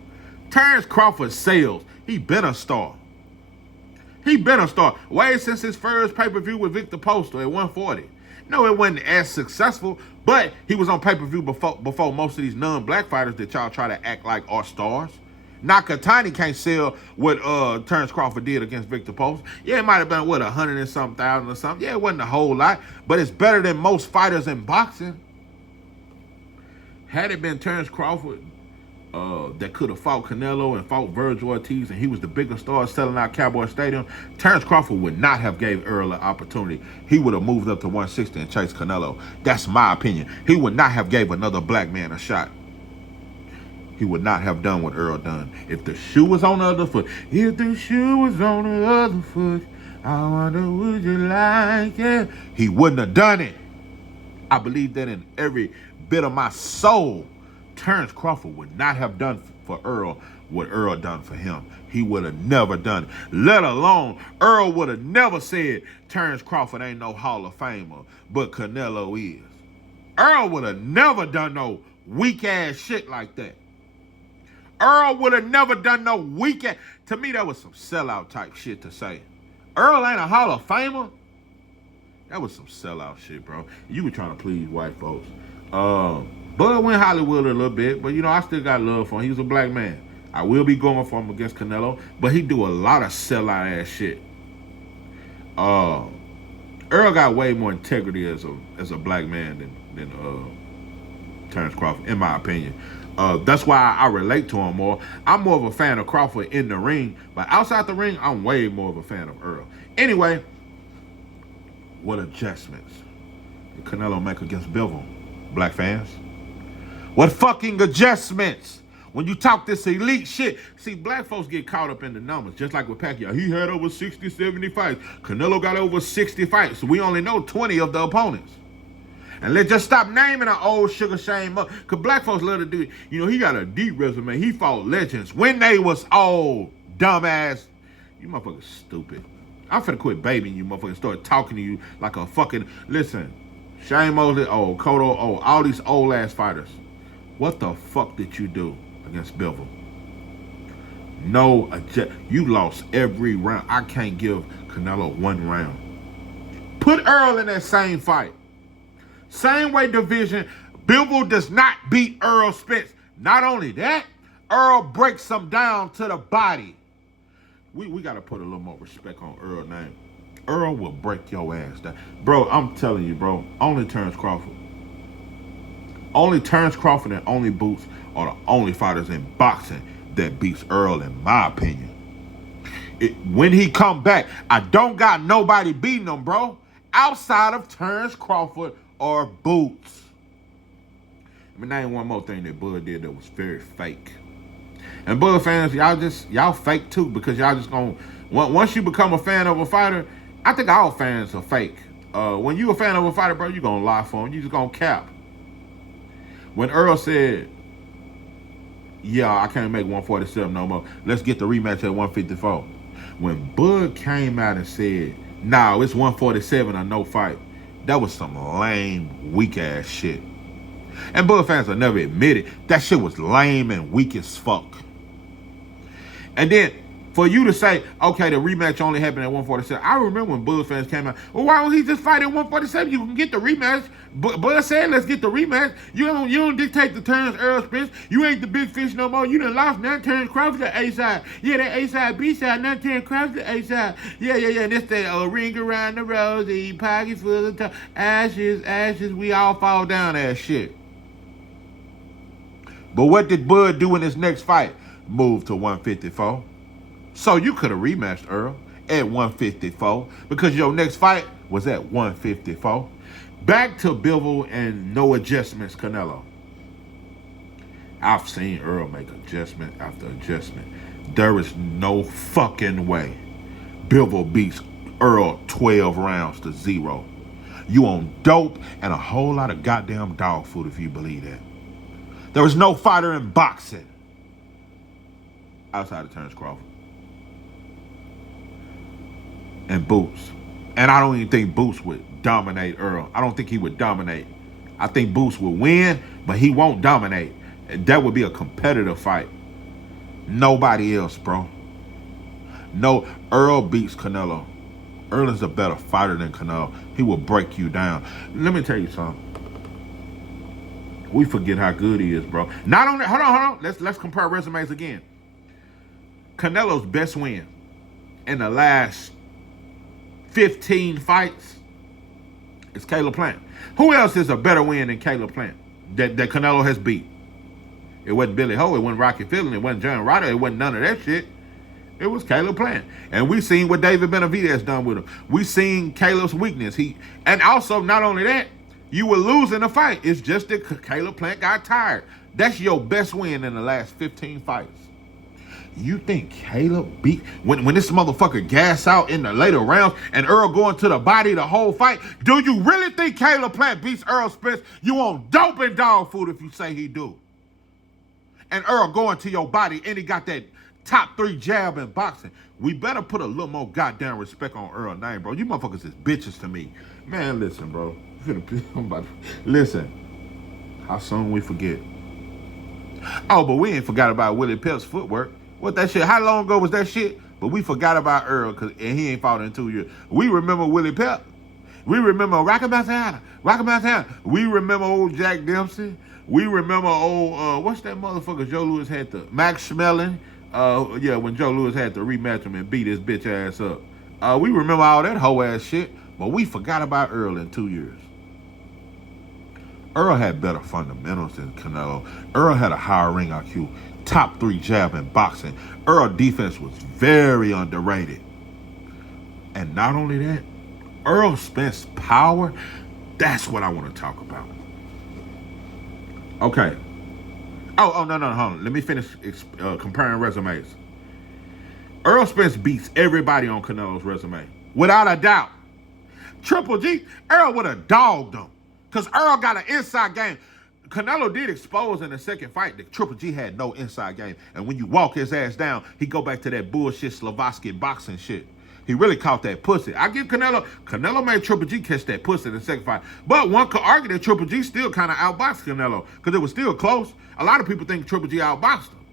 Terence Crawford sells. He been a star. He been a star way since his first pay-per-view with Victor Postal at 140. No, it wasn't as successful, but he was on pay-per-view before most of these non-black fighters that y'all try to act like are stars. Nakatani can't sell what Terrence Crawford did against Victor Post. Yeah, it might have been, what, 100 and something thousand or something. Yeah, it wasn't a whole lot, but it's better than most fighters in boxing. Had it been Terrence Crawford that could have fought Canelo and fought Virgil Ortiz, and he was the biggest star selling out Cowboy Stadium, Terrence Crawford would not have gave Errol an opportunity. He would have moved up to 160 and chased Canelo. That's my opinion. He would not have gave another black man a shot. He would not have done what Errol done. If the shoe was on the other foot, if the shoe was on the other foot, I wonder would you like it? He wouldn't have done it. I believe that in every bit of my soul. Terrence Crawford would not have done for Errol what Errol done for him. He would have never done it. Let alone, Errol would have never said Terrence Crawford ain't no Hall of Famer, but Canelo is. Errol would have never done no weak-ass shit like that. Errol would have never done no weak-ass... To me, that was some sellout type shit to say. Errol ain't a Hall of Famer? That was some sellout shit, bro. You were trying to please white folks. Bud went Hollywood a little bit, but, you know, I still got love for him. He was a black man. I will be going for him against Canelo, but he do a lot of sellout ass shit. Errol got way more integrity as a black man than Terrence Crawford, in my opinion. That's why I relate to him more. I'm more of a fan of Crawford in the ring, but outside the ring, I'm way more of a fan of Errol. Anyway, what adjustments did Canelo make against Bivol, black fans? What fucking adjustments? When you talk this elite shit, see, black folks get caught up in the numbers, just like with Pacquiao. He had over 60, 70 fights. Canelo got over 60 fights. So we only know 20 of the opponents. And let's just stop naming our old Sugar Shane up. Because black folks love to do it. You know, he got a deep resume. He fought legends when they was old. Dumbass. You motherfuckers stupid. I'm finna quit babying you motherfuckers, start talking to you like a fucking... Listen, Shane Mosley old, Cotto old, all these old ass fighters. What the fuck did you do against Bivol? No, you lost every round. I can't give Canelo one round. Put Errol in that same fight. Same weight division. Bivol does not beat Errol Spence. Not only that, Errol breaks him down to the body. We got to put a little more respect on Errol's name. Errol will break your ass down. Bro, I'm telling you, bro, only Terrence Crawford. Only Terrence Crawford and only Boots are the only fighters in boxing that beats Errol, in my opinion. When he come back, I don't got nobody beating him, bro, outside of Terrence Crawford or Boots. Let me name one more thing that Bud did that was very fake. And Bud fans, y'all fake too, because y'all just gonna, once you become a fan of a fighter, I think all fans are fake. When you a fan of a fighter, bro, you gonna lie for him. You just gonna cap. When Errol said, yeah, I can't make 147 no more, let's get the rematch at 154. When Bud came out and said, nah, it's 147 or no fight, that was some lame, weak-ass shit. And Bud fans will never admit it. That shit was lame and weak as fuck. And then, for you to say, okay, the rematch only happened at 147. I remember when Bud fans came out, well, why don't he just fight at 147? You can get the rematch. Bud said, let's get the rematch. You don't dictate the terms, Errol Spence. You ain't the big fish no more. You done lost. Now Terrence Crawford to A-side. Yeah, that A-side, B-side. Now Terrence Crawford to A-side. Yeah. And this that ring around the rosy, pockets full of ashes. We all fall down that shit. But what did Bud do in his next fight? Move to 154. So you could have rematched Errol at 154 because your next fight was at 154. Back to Bivol and no adjustments, Canelo. I've seen Errol make adjustment after adjustment. There is no fucking way Bivol beats Errol 12 rounds to 0. You on dope and a whole lot of goddamn dog food if you believe that. There is no fighter in boxing outside of Terrence Crawford and Boots. And I don't even think Boots would dominate Errol. I don't think he would dominate. I think Boots will win, but he won't dominate. That would be a competitive fight. Nobody else, bro. No, Errol beats Canelo. Errol is a better fighter than Canelo. He will break you down. Let me tell you something. We forget how good he is, bro. Not only, hold on. Let's compare resumes again. Canelo's best win in the last 15 fights is Caleb Plant. Who else is a better win than Caleb Plant that Canelo has beat? It wasn't Billy Ho, it wasn't Rocky Fielding, it wasn't John Ryder, it wasn't none of that shit. It was Caleb Plant. And we seen what David Benavidez done with him. We seen Caleb's weakness. And also, not only that, you were losing the fight. It's just that Caleb Plant got tired. That's your best win in the last 15 fights. You think Caleb beat when this motherfucker gas out in the later rounds and Errol going to the body the whole fight? Do you really think Caleb Plant beats Errol Spence? You on dope and dog food if you say he do. And Errol going to your body and he got that top 3 jab in boxing. We better put a little more goddamn respect on Errol's name, bro. You motherfuckers is bitches to me. Man, listen, bro. Listen. How soon we forget? Oh, but we ain't forgot about Willie Pep's footwork. What that shit? How long ago was that shit? But we forgot about Errol and he ain't fought in 2 years. We remember Willie Pep. We remember Rocky Montana. We remember old Jack Dempsey. We remember old, what's that motherfucker Joe Louis had to, Max Schmeling. Yeah, when Joe Louis had to rematch him and beat his bitch ass up. We remember all that hoe ass shit, but we forgot about Errol in 2 years. Errol had better fundamentals than Canelo. Errol had a higher ring IQ, top 3 jab in boxing. Errol's defense was very underrated. And not only that, Errol Spence power, that's what I want to talk about. Okay. Oh, no, hold on. Let me finish comparing resumes. Errol Spence beats everybody on Canelo's resume. Without a doubt. Triple G, Errol would have dogged him. Because Errol got an inside game. Canelo did expose in the second fight that Triple G had no inside game. And when you walk his ass down, he go back to that bullshit Slovaki boxing shit. He really caught that pussy. I give Canelo made Triple G catch that pussy in the second fight. But one could argue that Triple G still kind of outboxed Canelo because it was still close. A lot of people think Triple G outboxed him.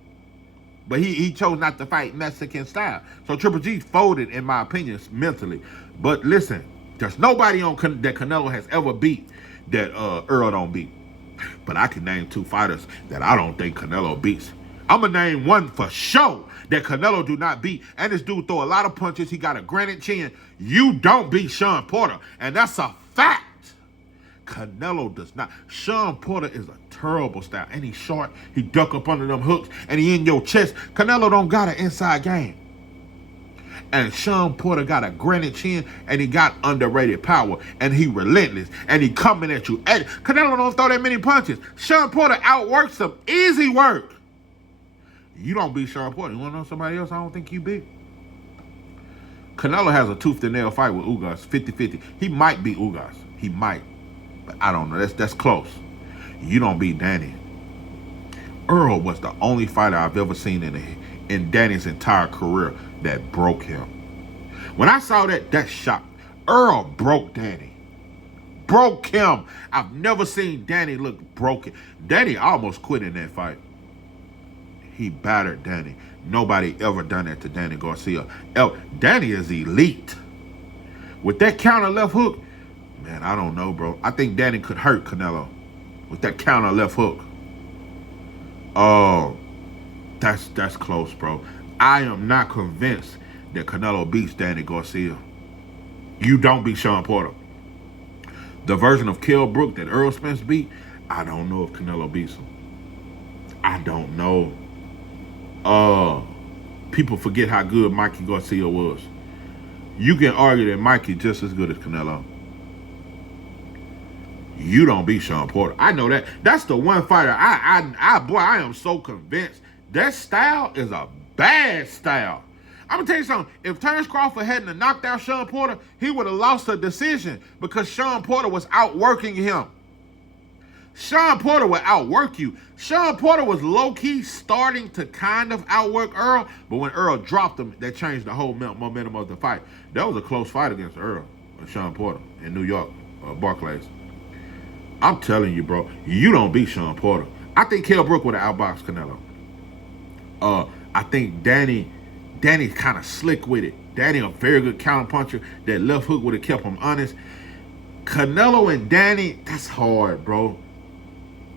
But he chose not to fight Mexican style. So Triple G folded, in my opinion, mentally. But listen, there's nobody that Canelo has ever beat that Errol don't beat. But I can name 2 fighters that I don't think Canelo beats. I'm going to name one for sure that Canelo do not beat. And this dude throw a lot of punches. He got a granite chin. You don't beat Sean Porter. And that's a fact. Canelo does not. Sean Porter is a terrible style. And he's short. He duck up under them hooks. And he in your chest. Canelo don't got an inside game. And Sean Porter got a granite chin. And he got underrated power. And he relentless. And he coming at you. And Canelo don't throw that many punches. Sean Porter outworks some easy work. You don't beat Sean Porter. You want to know somebody else I don't think you beat? Canelo has a tooth and nail fight with Ugas, 50-50. He might beat Ugas. He might. But I don't know. That's close. You don't beat Danny. Errol was the only fighter I've ever seen in Danny's entire career that broke him. When I saw that shocked. Errol broke Danny. Broke him. I've never seen Danny look broken. Danny almost quit in that fight. He battered Danny. Nobody ever done that to Danny Garcia. Danny is elite. With that counter left hook, man, I don't know, bro. I think Danny could hurt Canelo with that counter left hook. Oh, that's close, bro. I am not convinced that Canelo beats Danny Garcia. You don't beat Sean Porter. The version of Kell Brook that Errol Spence beat, I don't know if Canelo beats him. I don't know. People forget how good Mikey Garcia was. You can argue that Mikey just as good as Canelo. You don't beat Sean Porter. I know that. That's the one fighter I am so convinced that style is a bad style. I'm gonna tell you something. If Terrence Crawford hadn't knocked out Sean Porter, he would have lost a decision because Sean Porter was outworking him. Sean Porter would outwork you. Sean Porter was low-key starting to kind of outwork Errol, but when Errol dropped him, that changed the whole momentum of the fight. That was a close fight against Errol and Sean Porter in New York, Barclays. I'm telling you, bro, you don't beat Sean Porter. I think Kell Brook would have outboxed Canelo. I think Danny's kind of slick with it. Danny a very good counterpuncher. That left hook would have kept him honest. Canelo and Danny, that's hard, bro.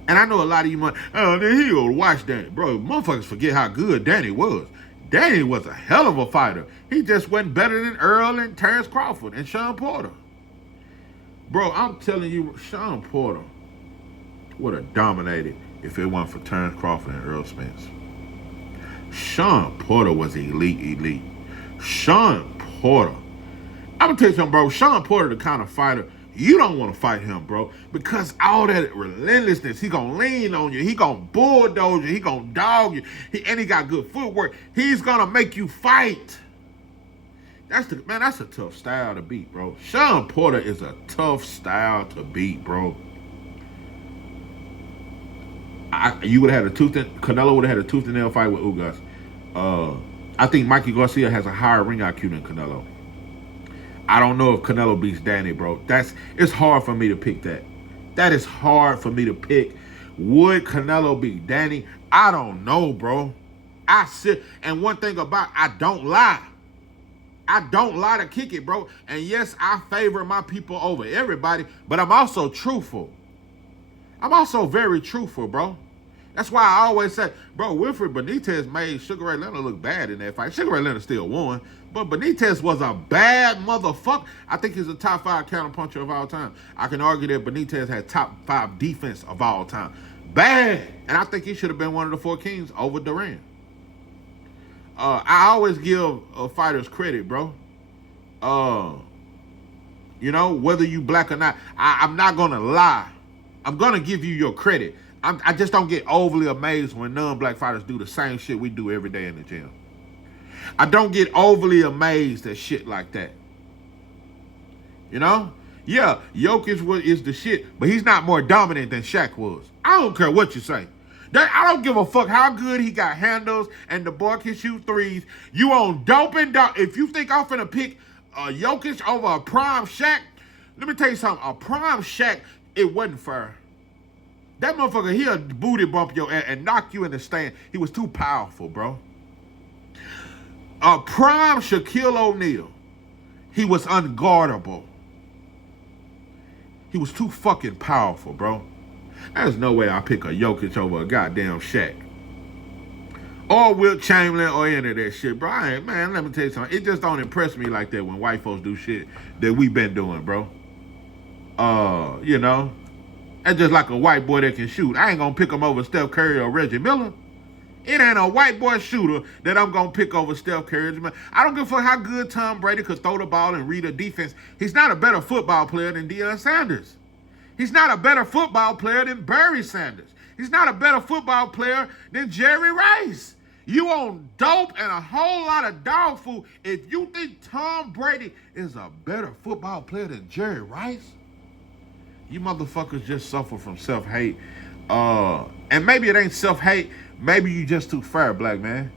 And I know a lot of you might, then he'll watch Danny. Bro, motherfuckers forget how good Danny was. Danny was a hell of a fighter. He just wasn't better than Errol and Terrence Crawford and Sean Porter. Bro, I'm telling you, Sean Porter would have dominated if it weren't for Terrence Crawford and Errol Spence. Sean Porter was elite. Sean Porter. I'm gonna tell you something, bro. Sean Porter, the kind of fighter you don't want to fight him, bro, because all that relentlessness, he gonna lean on you, he gonna bulldoze you, he gonna dog you, and he got good footwork. He's gonna make you fight. That's a tough style to beat, bro. Sean Porter is a tough style to beat, bro. You would have had Canelo would have had a tooth and nail fight with Ugas. I think Mikey Garcia has a higher ring IQ than Canelo. I don't know if Canelo beats Danny, bro. It's hard for me to pick that. That is hard for me to pick. Would Canelo beat Danny? I don't know, bro. And one thing about I don't lie. I don't lie to kick it, bro. And yes, I favor my people over everybody, but I'm also truthful. I'm also very truthful, bro. That's why I always say, bro, Wilfred Benitez made Sugar Ray Leonard look bad in that fight. Sugar Ray Leonard still won, but Benitez was a bad motherfucker. I think he's a top 5 counterpuncher of all time. I can argue that Benitez had top 5 defense of all time. Bad. And I think he should have been one of the 4 kings over Duran. I always give fighters credit, bro. Whether you black or not, I'm not going to lie. I'm going to give you your credit. I just don't get overly amazed when non-black fighters do the same shit we do every day in the gym. I don't get overly amazed at shit like that. Yeah, Jokic is the shit, but he's not more dominant than Shaq was. I don't care what you say. I don't give a fuck how good he got handles and the boy can shoot threes. You on dope and dope. If you think I'm finna pick Jokic over a prime Shaq, let me tell you something. A prime Shaq, it wasn't fair. That motherfucker, he'll booty bump your ass and knock you in the stand. He was too powerful, bro. A prime Shaquille O'Neal, he was unguardable. He was too fucking powerful, bro. There's no way I pick a Jokic over a goddamn Shaq. Or Wilt Chamberlain or any of that shit, bro. Man, let me tell you something. It just don't impress me like that when white folks do shit that we been doing, bro. That's just like a white boy that can shoot. I ain't gonna pick him over Steph Curry or Reggie Miller. It ain't a white boy shooter that I'm gonna pick over Steph Curry. I don't give a fuck how good Tom Brady could throw the ball and read a defense. He's not a better football player than Deion Sanders. He's not a better football player than Barry Sanders. He's not a better football player than Jerry Rice. You on dope and a whole lot of dog food if you think Tom Brady is a better football player than Jerry Rice. You motherfuckers just suffer from self-hate. And maybe it ain't self-hate. Maybe you just too fair, black man.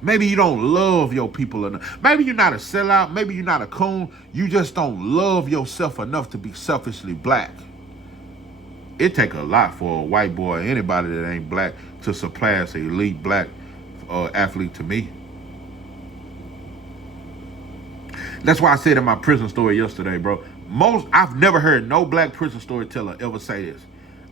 Maybe you don't love your people enough. Maybe you're not a sellout. Maybe you're not a coon. You just don't love yourself enough to be selfishly black. It take a lot for a white boy, anybody that ain't black, to surpass an elite black athlete to me. That's why I said in my prison story yesterday, bro. I've never heard no black prison storyteller ever say this.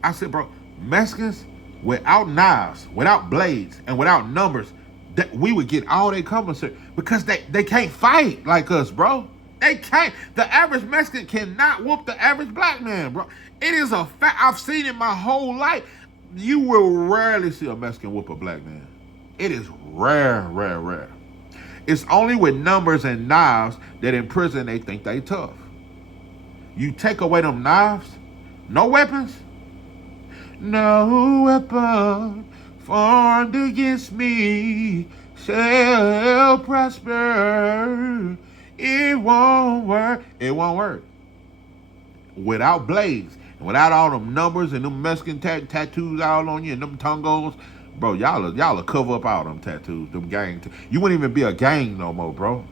I said, bro, Mexicans, without knives, without blades, and without numbers, that we would get all they compensation because they can't fight like us, bro. They can't. The average Mexican cannot whoop the average black man, bro. It is a fact. I've seen it my whole life. You will rarely see a Mexican whoop a black man. It is rare. It's only with numbers and knives that in prison they think they tough. You take away them knives, no weapons, no weapon formed against me shall prosper. It won't work. It won't work. Without blades, and without all them numbers and them Mexican tattoos all on you and them tongos, bro, y'all cover up all them tattoos, them gang. You wouldn't even be a gang no more, bro.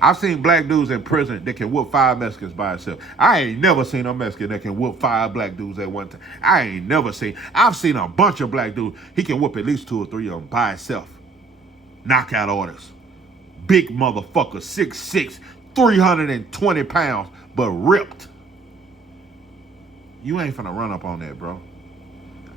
I've seen black dudes in prison that can whoop 5 Mexicans by itself. I ain't never seen a Mexican that can whoop 5 black dudes at one time. I've seen a bunch of black dudes. He can whoop at least 2 or 3 of them by himself. Knockout orders. Big motherfucker, 6'6", 320 pounds, but ripped. You ain't finna run up on that, bro.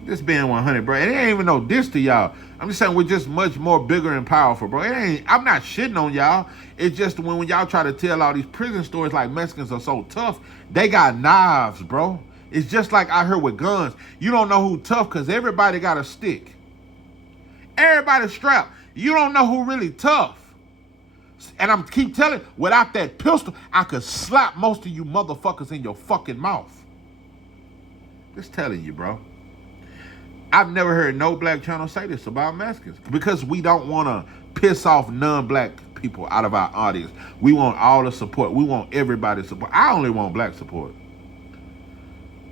This being 100, bro. And it ain't even no diss to y'all. I'm just saying we're just much more bigger and powerful, bro. It ain't. I'm not shitting on y'all. It's just when y'all try to tell all these prison stories like Mexicans are so tough, they got knives, bro. It's just like out here with guns. You don't know who tough because everybody got a stick. Everybody strapped. You don't know who really tough. And I'm keep telling, without that pistol, I could slap most of you motherfuckers in your fucking mouth. Just telling you, bro. I've never heard no black channel say this about Mexicans because we don't want to piss off non-black people out of our audience. We want all the support. We want everybody's support. I only want black support.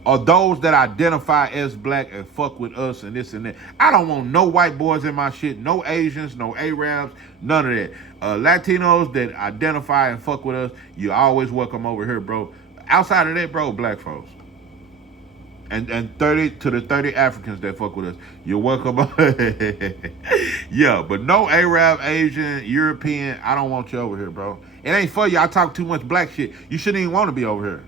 Or those that identify as black and fuck with us and this and that. I don't want no white boys in my shit, no Asians, no Arabs, none of that. Latinos that identify and fuck with us, you always welcome over here, bro. Outside of that, bro, black folks. And 30 to the 30 Africans that fuck with us, you're welcome. Yeah, but no Arab, Asian, European, I don't want you over here, bro. It ain't for you. I talk too much black shit. You shouldn't even want to be over here.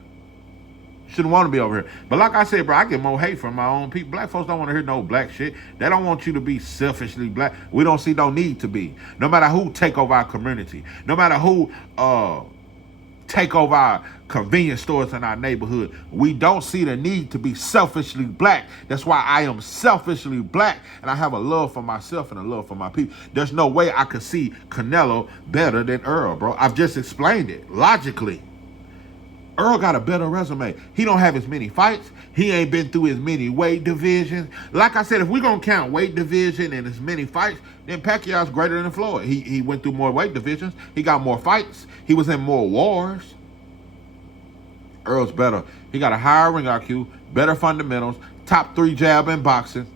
Shouldn't want to be over here. But like I said, bro, I get more hate from my own people. Black folks don't want to hear no black shit. They don't want you to be selfishly black. We don't see no need to be. No matter who take over our community. No matter who take over our convenience stores in our neighborhood. We don't see the need to be selfishly black. That's why I am selfishly black. And I have a love for myself and a love for my people. There's no way I could see Canelo better than Errol, bro. I've just explained it logically. Errol got a better resume. He don't have as many fights. He ain't been through as many weight divisions. Like I said, if we're going to count weight division and as many fights, then Pacquiao's greater than Floyd. He went through more weight divisions. He got more fights. He was in more wars. Errol's better. He got a higher ring IQ, better fundamentals, top 3 jab in boxing.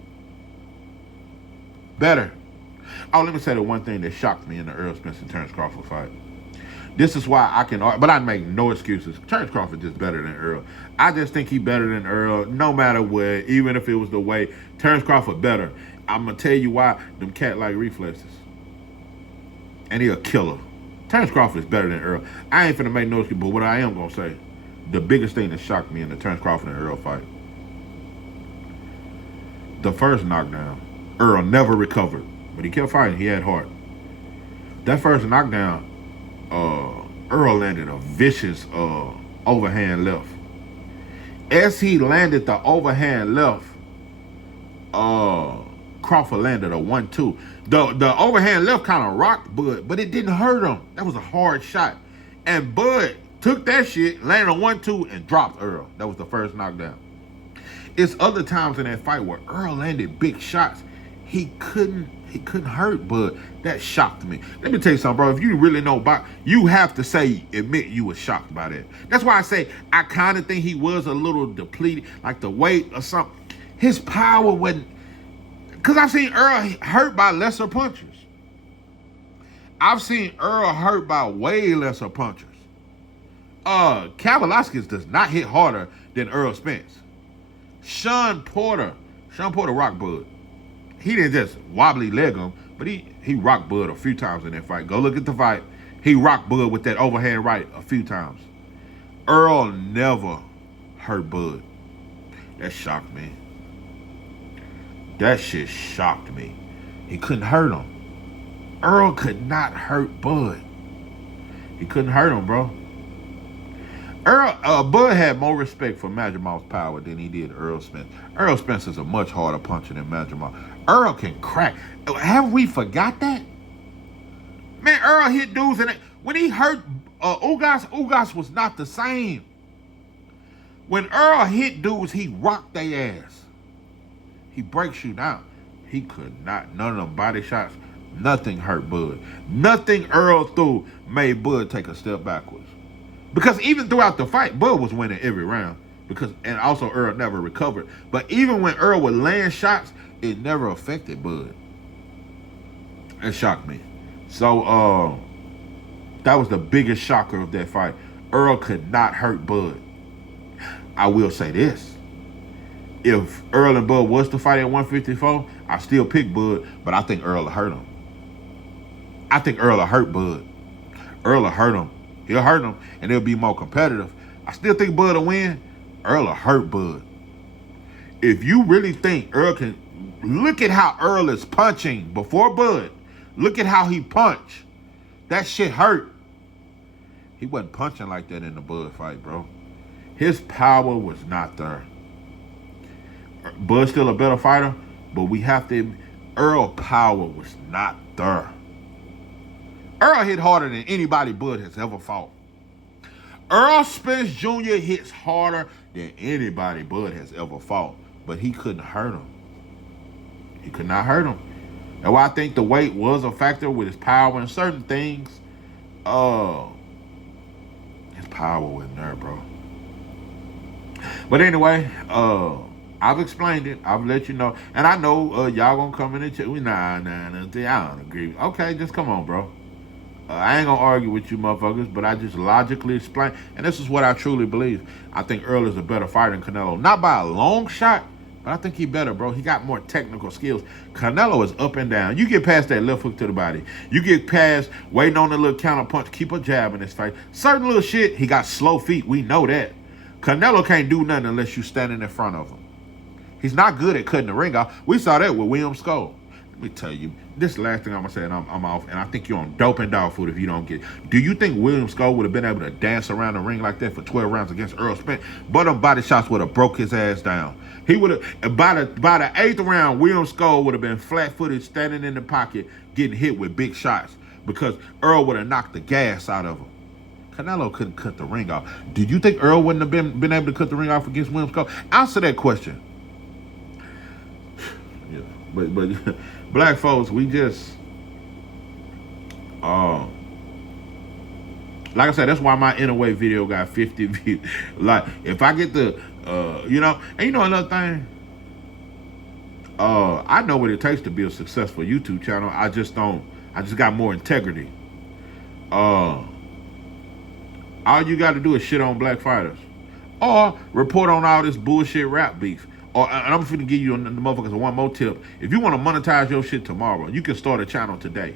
Better. Oh, let me say the one thing that shocked me in the Errol Spence and Terence Crawford fight. This is why I can, but I make no excuses. Terence Crawford is better than Errol. I just think he's better than Errol, no matter what, even if it was the way. Terence Crawford better. I'm going to tell you why. Them cat-like reflexes. And he a killer. Terence Crawford is better than Errol. I ain't finna make no excuse, but what I am going to say, the biggest thing that shocked me in the Terence Crawford and Errol fight, the first knockdown, Errol never recovered, but he kept fighting. He had heart. That first knockdown, Errol landed a vicious overhand left. As he landed the overhand left, Crawford landed a 1-2. The overhand left kind of rocked Bud, but it didn't hurt him. That was a hard shot. And Bud took that shit, landed a 1-2, and dropped Errol. That was the first knockdown. It's other times in that fight where Errol landed big shots. He couldn't hurt Bud. That shocked me. Let me tell you something, bro. If you really know about, you have to admit you were shocked by that. That's why I say I kind of think he was a little depleted, like the weight or something. His power wasn't, because I've seen Errol hurt by lesser punchers. I've seen Errol hurt by way lesser punchers. Kavaliauskas does not hit harder than Errol Spence. Sean Porter rocked Bud. He didn't just wobbly leg him, but he rocked Bud a few times in that fight. Go look at the fight. He rocked Bud with that overhand right a few times. Errol never hurt Bud. That shocked me. That shit shocked me. He couldn't hurt him. Errol could not hurt Bud. He couldn't hurt him, bro. Bud had more respect for Madrimav's power than he did Errol Spence. Errol Spence is a much harder puncher than Madrimav. Errol can crack. Have we forgot that? Man, Errol hit dudes, and when he hurt Ugas was not the same. When Errol hit dudes, he rocked their ass. He breaks you down. He could not. None of them body shots. Nothing hurt Bud. Nothing Errol threw made Bud take a step backwards. Because even throughout the fight, Bud was winning every round. And also Errol never recovered. But even when Errol would land shots, it never affected Bud. It shocked me. So that was the biggest shocker of that fight. Errol could not hurt Bud. I will say this. If Errol and Bud was to fight at 154, I still pick Bud, but I think Errol will hurt him. I think Errol will hurt Bud. Errol will hurt him. He'll hurt him, and it'll be more competitive. I still think Bud will win. Errol will hurt Bud. If you really think Earl can, look at how Earl is punching before Bud. Look at how he punched. That shit hurt. He wasn't punching like that in the Bud fight, bro. His power was not there. Bud's still a better fighter, but we have to. Earl power was not there. Earl hit harder than anybody Bud has ever fought. Earl Spence Jr. hits harder than anybody Bud has ever fought, but he couldn't hurt him. He could not hurt him. Now, I think the weight was a factor with his power and certain things. His power wasn't there, bro. But anyway, I've explained it. I've let you know. And I know y'all gonna come in and check. Nah, I don't agree. Okay, just come on, bro. I ain't gonna argue with you motherfuckers, but I just logically explain. And this is what I truly believe. I think Earl is a better fighter than Canelo. Not by a long shot, but I think he better, bro. He got more technical skills. Canelo is up and down. You get past that left hook to the body. You get past waiting on the little counter punch, keep a jab in his face. Certain little shit, he got slow feet. We know that. Canelo can't do nothing unless you standing in front of him. He's not good at cutting the ring off. We saw that with William Skull. Let me tell you, this last thing I'm going to say, and I'm off, and I think you're on dope and dog food if you don't get it. Do you think William Skull would have been able to dance around the ring like that for 12 rounds against Errol Spence? But them body shots would have broke his ass down. He would have, by the 8th round, William Skull would have been flat-footed, standing in the pocket, getting hit with big shots because Earl would have knocked the gas out of him. Canelo couldn't cut the ring off. Do you think Earl wouldn't have been able to cut the ring off against William Skull? Answer that question. Yeah, but black folks, we just, like I said, that's why my inner video got 50 views. Like, if I get the, and you know another thing, I know what it takes to be a successful YouTube channel. I just got more integrity. All you got to do is shit on black fighters, or report on all this bullshit rap beef. And I'm finna give you the motherfuckers one more tip. If you want to monetize your shit tomorrow, you can start a channel today.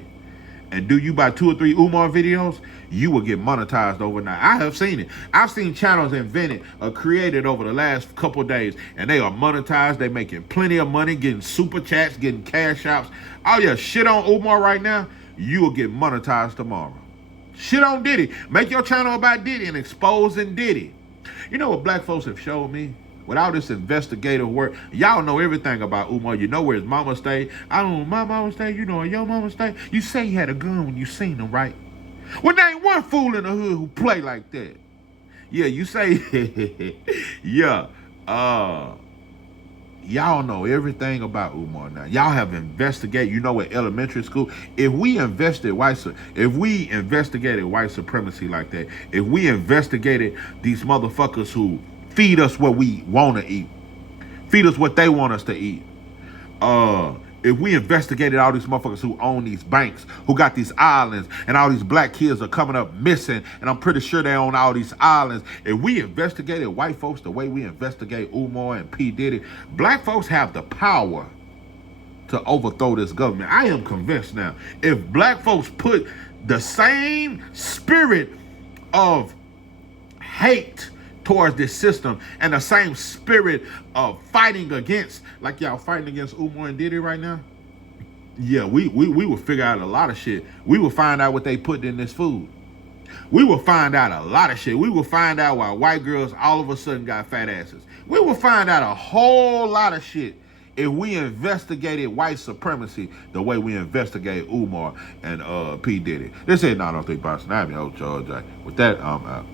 And do you buy 2 or 3 Umar videos, you will get monetized overnight. I have seen it. I've seen channels invented or created over the last couple of days, and they are monetized. They making plenty of money, getting super chats, getting cash outs. Oh yeah, shit on Umar right now, you will get monetized tomorrow. Shit on Diddy. Make your channel about Diddy and exposing Diddy. You know what black folks have showed me? With all this investigative work, y'all know everything about Umar. You know where his mama stayed. I don't know where my mama stayed. You know where your mama stayed. You say he had a gun when you seen him, right? Well, there ain't one fool in the hood who play like that. Yeah, you say, yeah. Y'all know everything about Umar now. Y'all have investigated. You know, at elementary school, if we investigated white supremacy like that, if we investigated these motherfuckers who feed us what we want to eat, feed us what they want us to eat, if we investigated all these motherfuckers who own these banks, who got these islands, and all these black kids are coming up missing, and I'm pretty sure they own all these islands. If we investigated white folks the way we investigate Umar and P. Diddy, black folks have the power to overthrow this government. I am convinced now. If black folks put the same spirit of hate towards this system and the same spirit of fighting against, like y'all fighting against Umar and Diddy right now, yeah, we will figure out a lot of shit. We will find out what they put in this food. We will find out a lot of shit. We will find out why white girls all of a sudden got fat asses. We will find out a whole lot of shit if we investigated white supremacy the way we investigate Umar and P. Diddy. This ain't 903 Boston. I'm your host, George. With that, I'm out.